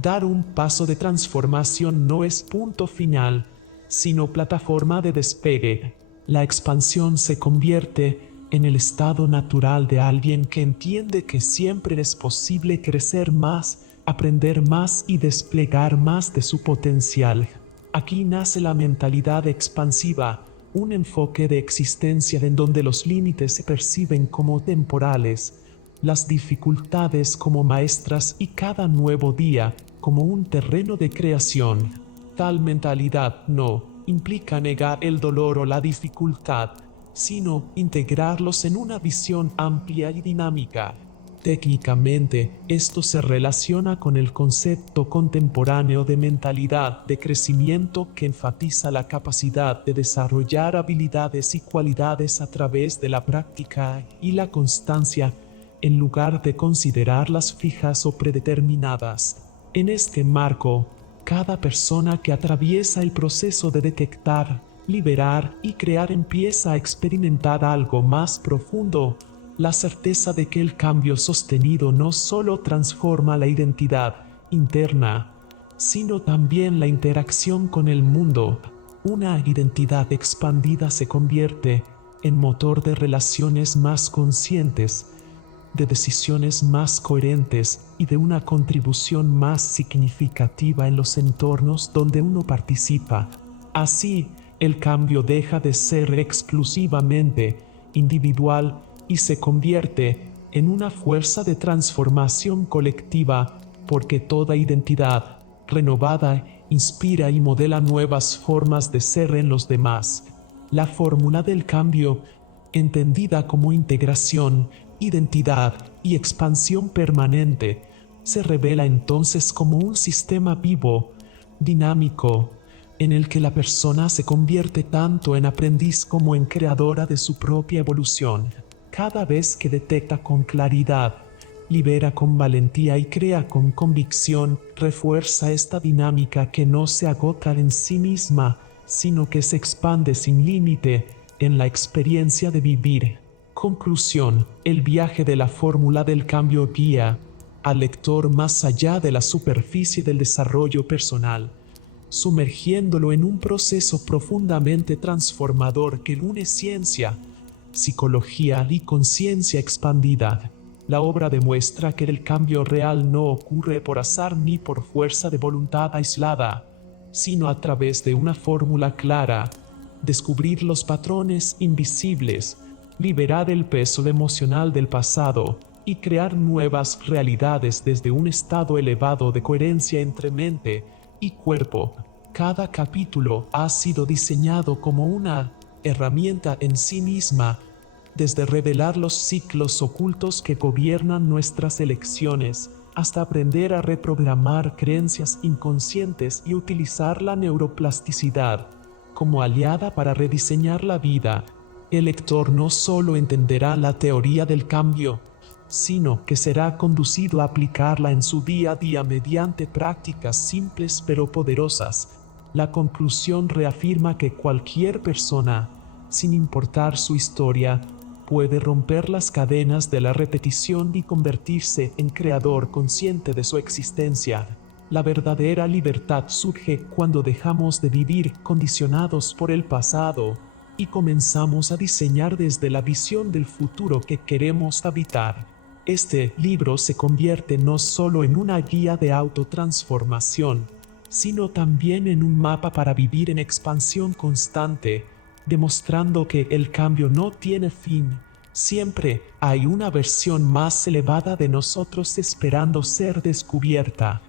Dar un paso de transformación no es punto final, sino plataforma de despegue. La expansión se convierte en el estado natural de alguien que entiende que siempre es posible crecer más, aprender más y desplegar más de su potencial. Aquí nace la mentalidad expansiva, un enfoque de existencia en donde los límites se perciben como temporales, las dificultades como maestras y cada nuevo día como un terreno de creación. Tal mentalidad no implica negar el dolor o la dificultad, sino integrarlos en una visión amplia y dinámica. Técnicamente, esto se relaciona con el concepto contemporáneo de mentalidad de crecimiento que enfatiza la capacidad de desarrollar habilidades y cualidades a través de la práctica y la constancia, en lugar de considerarlas fijas o predeterminadas. En este marco, cada persona que atraviesa el proceso de detectar, liberar y crear empieza a experimentar algo más profundo, la certeza de que el cambio sostenido no solo transforma la identidad interna, sino también la interacción con el mundo. Una identidad expandida se convierte en motor de relaciones más conscientes, de decisiones más coherentes y de una contribución más significativa en los entornos donde uno participa. Así, el cambio deja de ser exclusivamente individual y se convierte en una fuerza de transformación colectiva, porque toda identidad renovada inspira y modela nuevas formas de ser en los demás. La fórmula del cambio, entendida como integración, identidad y expansión permanente, se revela entonces como un sistema vivo, dinámico, en el que la persona se convierte tanto en aprendiz como en creadora de su propia evolución. Cada vez que detecta con claridad, libera con valentía y crea con convicción, refuerza esta dinámica que no se agota en sí misma, sino que se expande sin límite en la experiencia de vivir. Conclusión: el viaje de la fórmula del cambio guía al lector más allá de la superficie del desarrollo personal, sumergiéndolo en un proceso profundamente transformador que une ciencia, psicología y conciencia expandida. La obra demuestra que el cambio real no ocurre por azar ni por fuerza de voluntad aislada, sino a través de una fórmula clara: descubrir los patrones invisibles, liberar el peso emocional del pasado y crear nuevas realidades desde un estado elevado de coherencia entre mente y cuerpo. Cada capítulo ha sido diseñado como una herramienta en sí misma, desde revelar los ciclos ocultos que gobiernan nuestras elecciones, hasta aprender a reprogramar creencias inconscientes y utilizar la neuroplasticidad como aliada para rediseñar la vida. El lector no solo entenderá la teoría del cambio, sino que será conducido a aplicarla en su día a día mediante prácticas simples pero poderosas. La conclusión reafirma que cualquier persona, sin importar su historia, puede romper las cadenas de la repetición y convertirse en creador consciente de su existencia. La verdadera libertad surge cuando dejamos de vivir condicionados por el pasado y comenzamos a diseñar desde la visión del futuro que queremos habitar. Este libro se convierte no solo en una guía de autotransformación, sino también en un mapa para vivir en expansión constante, demostrando que el cambio no tiene fin Siempre hay una versión más elevada de nosotros esperando ser descubierta.